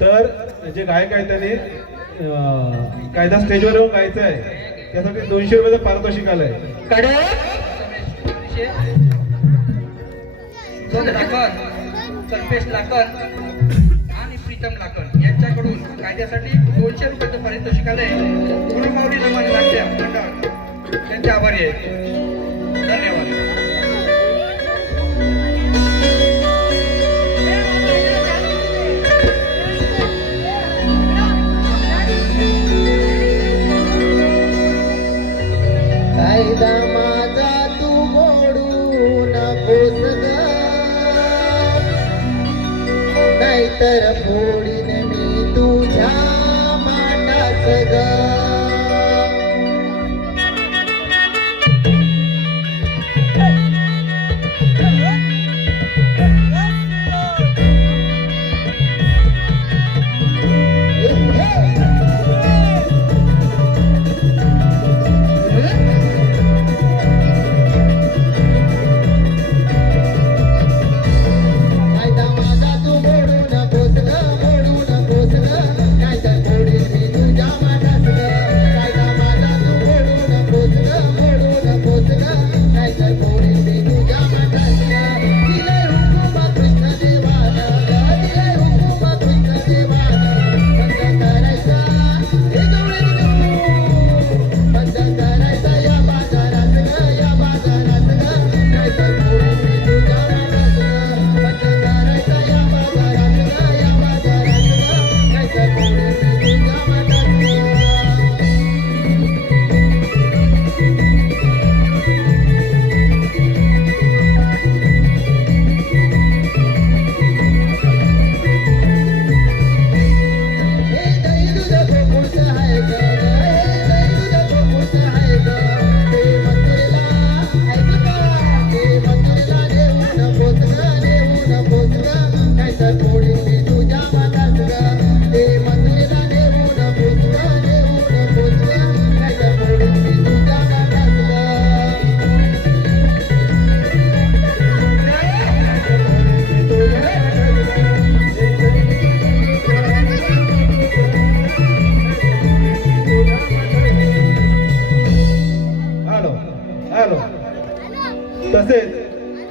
तर जे गायक आहे त्याने कायदा स्टेजवर येऊन गायचं आहे त्यासाठी 200 रुपयाचं पारितोषिक आलंय सोन लाकर कल्पेश लाकर आणि प्रीतम लाकर यांच्याकडून कायद्यासाठी 200 रुपयाचं पारितोषिक आलंय गुरुमाऊली रमण नाट्य मंडळ त्यांचे आभारी आहेत धन्यवाद कायदा माझा तू मोडू नकोस ग नाहीतर फोडीन मी तुझ्या माटाच ग कायदा माझा तू मोडू नकोस ग नाहीतर फोडीन मी तुझ्या माटाच तसेच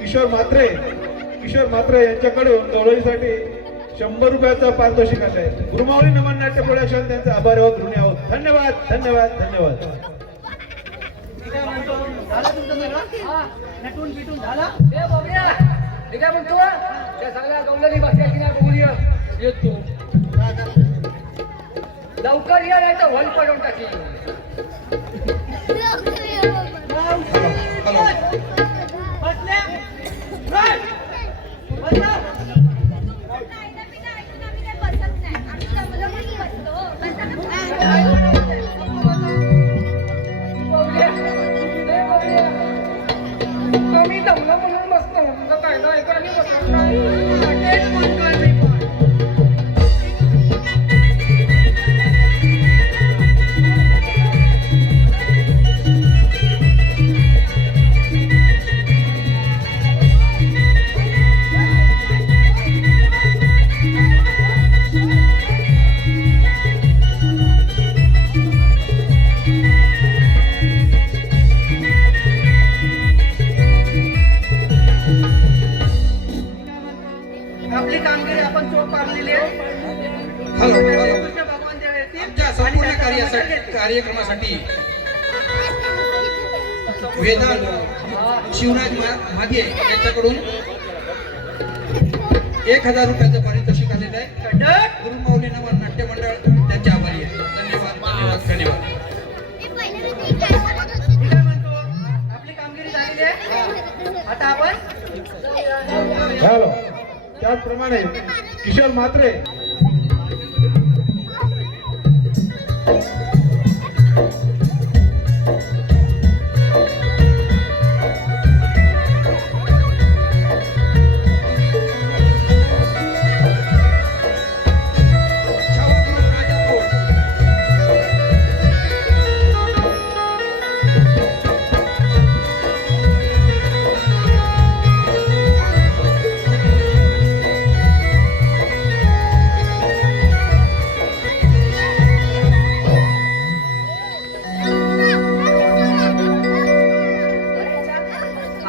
किशोर म्हात्रे यांच्याकडून गवळणीसाठी 100 रुपयाचं पारितोषिक आलं आहे. गुरुमाऊली नमन नाट्य प्रोडक्शन त्यांचे आभारी आहोत, ऋणी आहोत. धन्यवाद धन्यवाद धन्यवाद. मी काय म्हणतो, झालं तुमचं सगळं? हा, नटून पिटून झालं? ए बाबड्या, मी काय म्हणतो, त्या सगळ्या गवलनी बसल्या की नाही बघून येतो. लवकर या नाही तर वल पडून टाकी. बसल्या? राय! बसल्या? खायला पिणं ऐकून आम्ही काय बसत नाही. आम्ही दमलं म्हणून बसतो. बसा ना. बाबड्या, ए बाबड्या, आम्ही दमलं म्हणून बसतो. तुमचं कायदा ऐकून आम्ही बसत नाही. तेच म्हणतोय मी पण. आपली कामगिरी आपण चोख पाडलेली आहे. कृष्ण भगवान देव येतील. आमच्या संपूर्ण कार्यक्रमासाठी वेदांत शिवराज मागे यांच्याकडून 1000 रुपयाचं पारितोषिक आलेलं आहे. कडक. गुरुमाऊली नमन नाट्य मंडळ त्यांचे आभारी आहे. धन्यवाद धन्यवाद धन्यवाद. मी पहिल्यांदा ते काय सांगत होते. मी काय म्हणतो, आपली कामगिरी झालेली आहे. आता आपण हॅलो. त्याचप्रमाणे किशोर म्हात्रे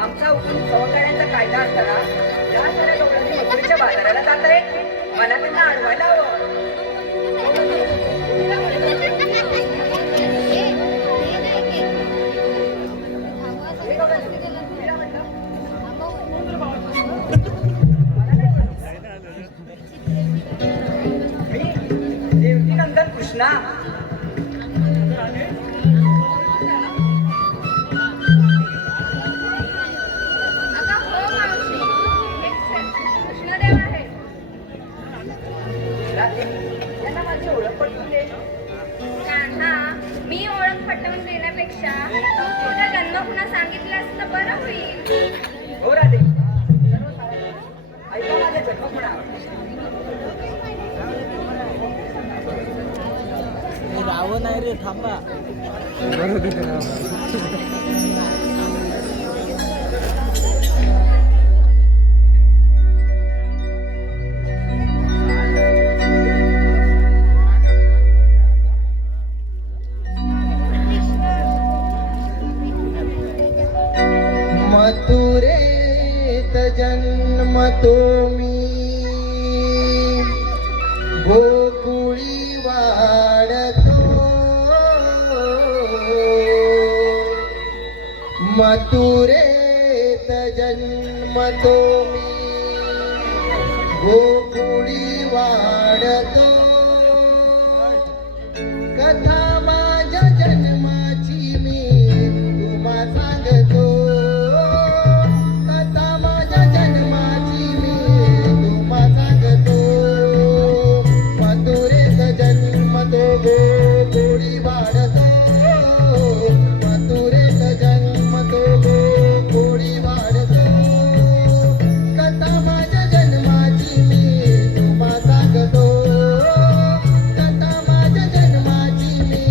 आमचा हुकूम सहकार्यांचा कायदा असताना त्या सगळ्या लोकांनी नोकरीच्या बाजाराला जात आहेत. मला त्यांना अडवायला हवं. मी देवकीनंदन कृष्णा अगं हो मावशी, हे कृष्णदेव आहे. यांना माझी ओळख पटवून दे. कान्हा, मी ओळख पटवून देण्यापेक्षा तुझा जन्म पुन्हा सांगितल्यास तर बरं होईल. हो राधे, ऐका माझा जन्म पुन्हा. रावण आहे रे, थांबा. मथुरेत जन्मतो मी, गोकुळी वाढतो. मथुरेत जन्मतो मी, गोकुळी वाढतो. कथा माझ्या जन्माची मी तुम्हा सांगतो. कथा माझ्या जन्माची मी तुम्हा सांगतो. मथुरेत जन्मतो, गोकुळी वाढतो. मथुरेत जन्मतो, गोकुळी वाढतो. कथा माझ्या जन्माची मी तुम्हा सांगतो. कथा माझ्या जन्माची मी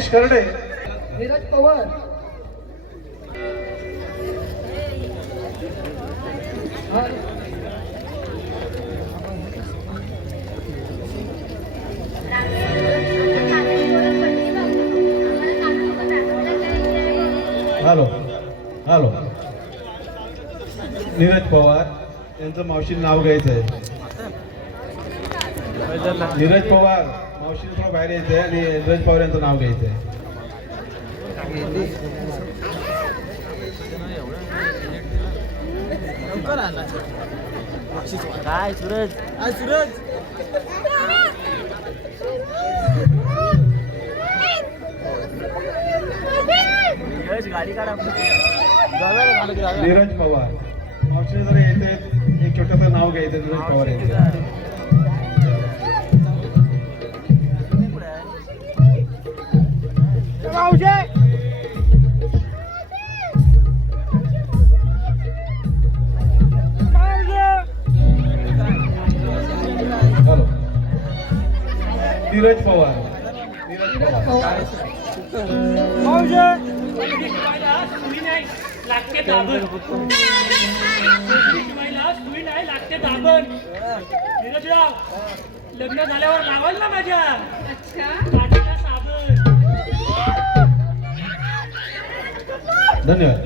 रमेश करडे, नीरज पवार, हॅलो हॅलो, नीरज पवार यांचं मावशीला नाव घ्यायचं आहे. नीरज पवार मावशीला थोडं बाहेर यायचं आहे आणि नीरज पवार यांचं नाव घ्यायचं आहे. काय सूरज काय सूरज गाडी काढा नीरज पवार मावशीला जर यायचं एक छोटंसं नाव घ्यायचं नीरज पवार यांचं. हॅलो, नीरज पवार, नीरज पवार. लागते दाबण लागते दाबण. नीरजराव लग्न झाल्यावर लावाल ना माझ्या काठीला साबण. धन्यवाद.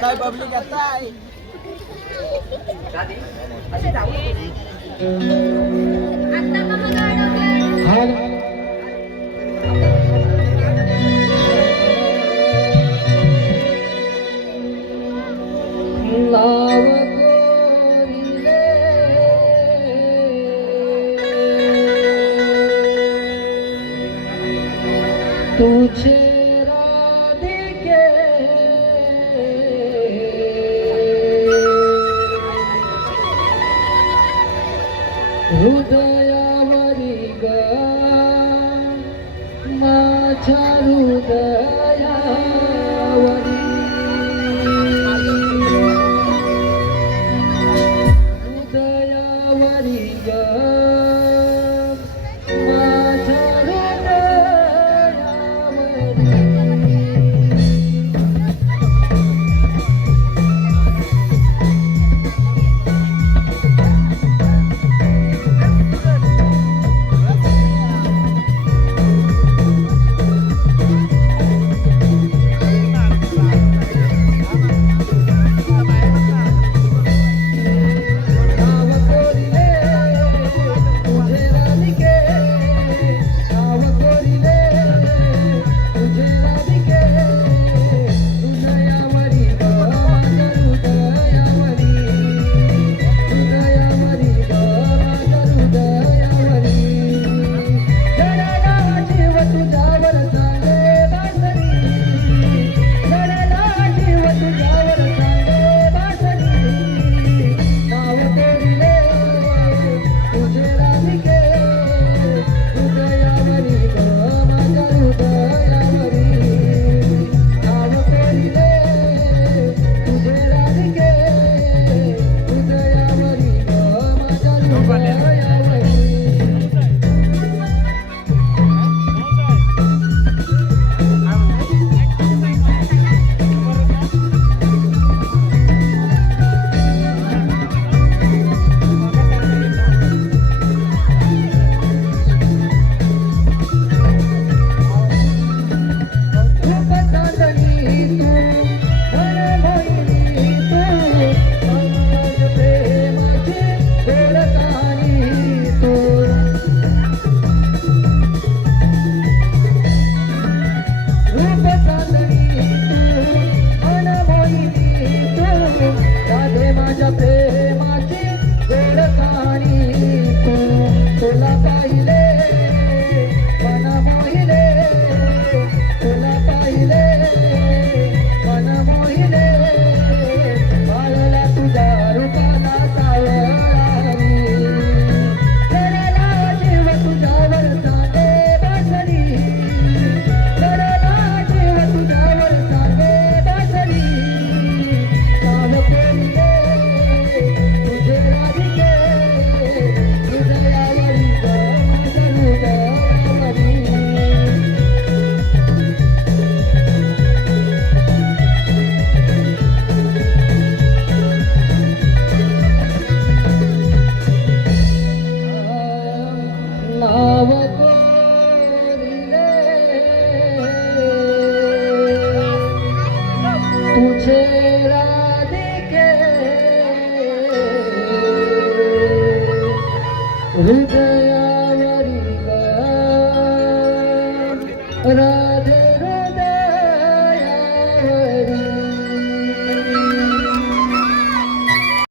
काय बबली घेताय दादी असे जाऊ आता का मग अडवलं? हा लाव गोरीले तुझे राधिके हृदयावरी ग माझ्या हृदयावरी हृदयावरी ग माझ्या तुझे राधिके हृदयावरी ग राधे